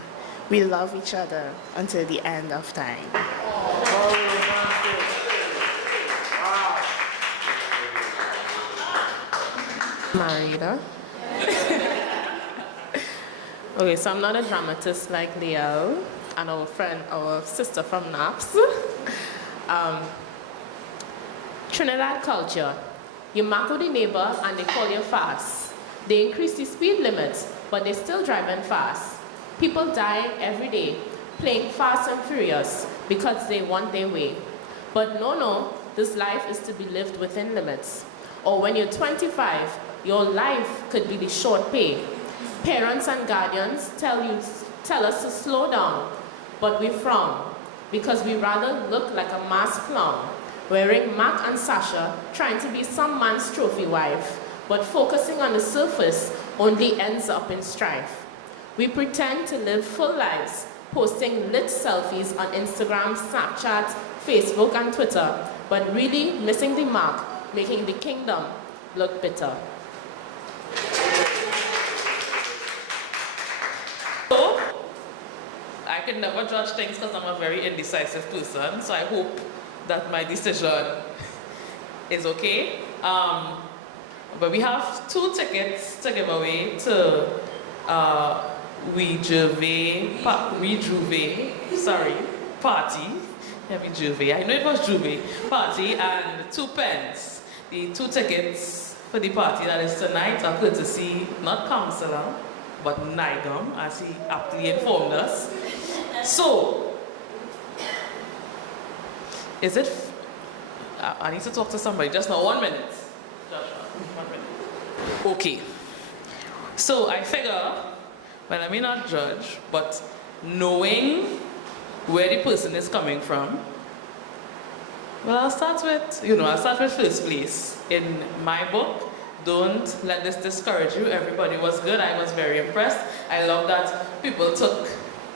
We love each other until the end of time. Marida. Okay, so I'm not a dramatist like Léel and our sister from NAPS. Trinidad culture. You mark with the neighbor and they call you fast. They increase the speed limits, but they're still driving fast. People die every day playing fast and furious because they want their way. But no, this life is to be lived within limits. Or when you're 25, your life could be the short pay. Parents and guardians tell us to slow down, but we frown because we rather look like a masked clown. wearing Mac and Sasha, trying to be some man's trophy wife, but focusing on the surface only ends up in strife. We pretend to live full lives, posting lit selfies on Instagram, Snapchat, Facebook, and Twitter, but really missing the mark, making the kingdom look bitter. So, I can never judge things because I'm a very indecisive person, so I hope that my decision is okay. But we have 2 tickets to give away to Rejuve party. Yeah, Rejuve. I know it was Juve party, and 2 pence. The 2 tickets for the party that is tonight are courtesy, not counselor, but NIGAM, as he aptly informed us. So, is it? I need to talk to somebody. Just now, 1 minute. Joshua, 1 minute. Okay. So I figure, well, I may not judge, but knowing where the person is coming from, well, I'll start with first place. In my book, don't let this discourage you. Everybody was good. I was very impressed. I love that people took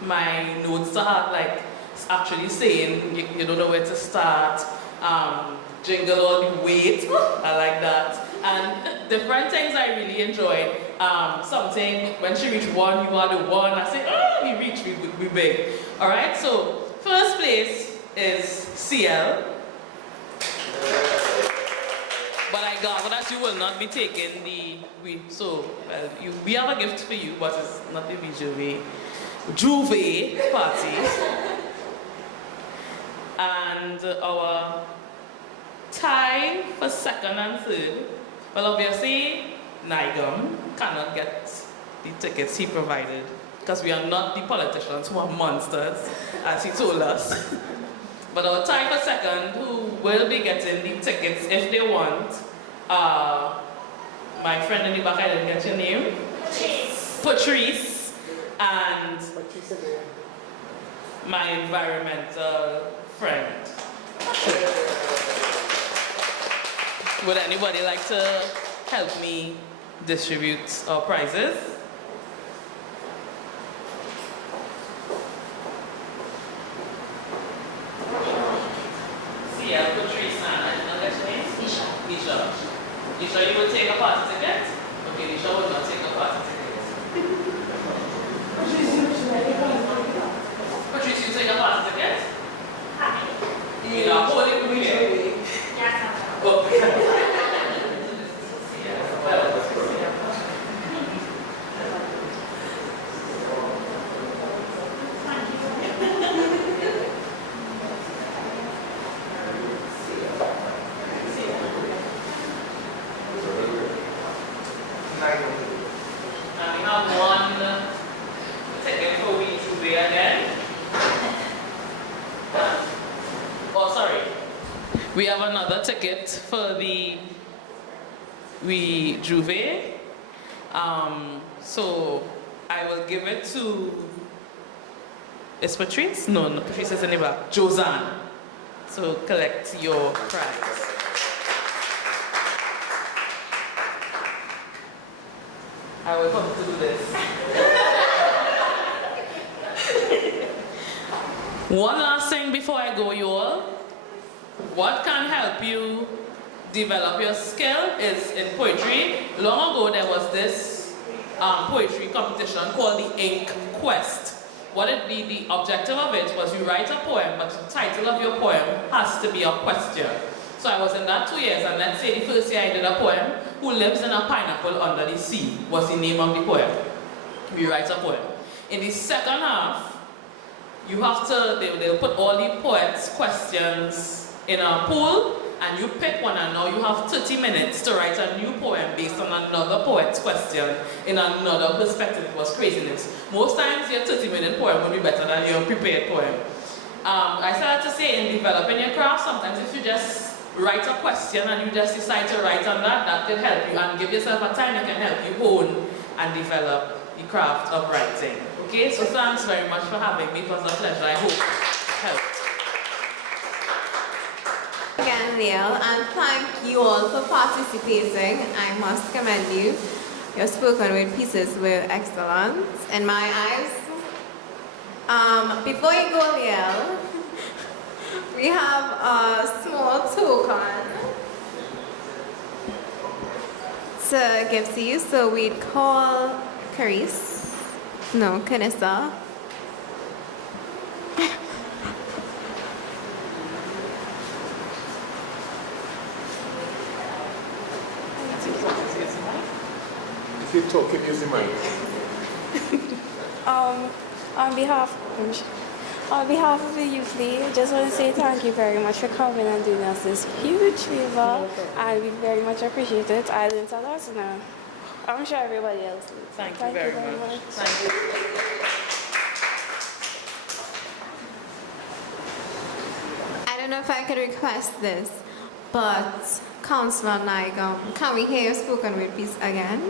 my notes to heart, like actually saying you don't know where to start, jingle all the weight. I like that. And different things I really enjoyed. Something, when she reached 1, you are the 1. I said, oh, we reached, we big. All right, so first place is CL. But I gather that you will not be taking we have a gift for you, but it's not the Juve party. And our tie for 2nd and 3rd, well, obviously, NIGAM cannot get the tickets he provided because we are not the politicians who are monsters, as he told us. But our tie for 2nd, who will be getting the tickets if they want, my friend in the back, I didn't get your name? Patrice. And my environmental friend. Would anybody like to help me distribute our prizes? Yeah, Patrice and I did not get your name? Nisha. Nisha, you will take a party ticket? Okay, Nisha will not take a party ticket. Patrice, you take a party ticket? You are holding me here. Yes, okay. And we have 1 ticket for we to be again. Oh, sorry. We have another ticket for the Juve. So I will give it to. Is Patrice? No, Patrice is in the back. Josanne. So collect your prize. I will come to do this. One last thing before I go, you all. What can help you develop your skill is in poetry. Long ago, there was this poetry competition called the Ink Quest. The objective of it was you write a poem, but the title of your poem has to be a question. So I was in that 2 years, and let's say the first year I did a poem, Who Lives in a Pineapple Under the Sea was the name of the poem. We write a poem. In the second half, you have to, they'll put all the poets' questions in a pool, and you pick one, and now you have 30 minutes to write a new poem based on another poet's question in another perspective. It was craziness. Most times your 30-minute poem would be better than your prepared poem. I started to say in developing your craft, sometimes if you just write a question and you just decide to write on that, that can help you, and give yourself a time, it can help you hone and develop the craft of writing. Okay, so thanks very much for having me. It was a pleasure. I hope it helped. Again, Léel, and thank you all for participating. I must commend you. Your spoken word pieces were excellent in my eyes. Before you go, Léel, we have a small token to give to you. So we'd call Kanissa. If you talk, you use the mic. On behalf of the Youth League, I just want to say thank you very much for coming and doing us this huge favor, and we very much appreciate it. I learned a lot now. I'm sure everybody else did. Thank you very much. Thank you. I don't know if I could request this, but Councillor Naigam, can we hear your spoken word piece again?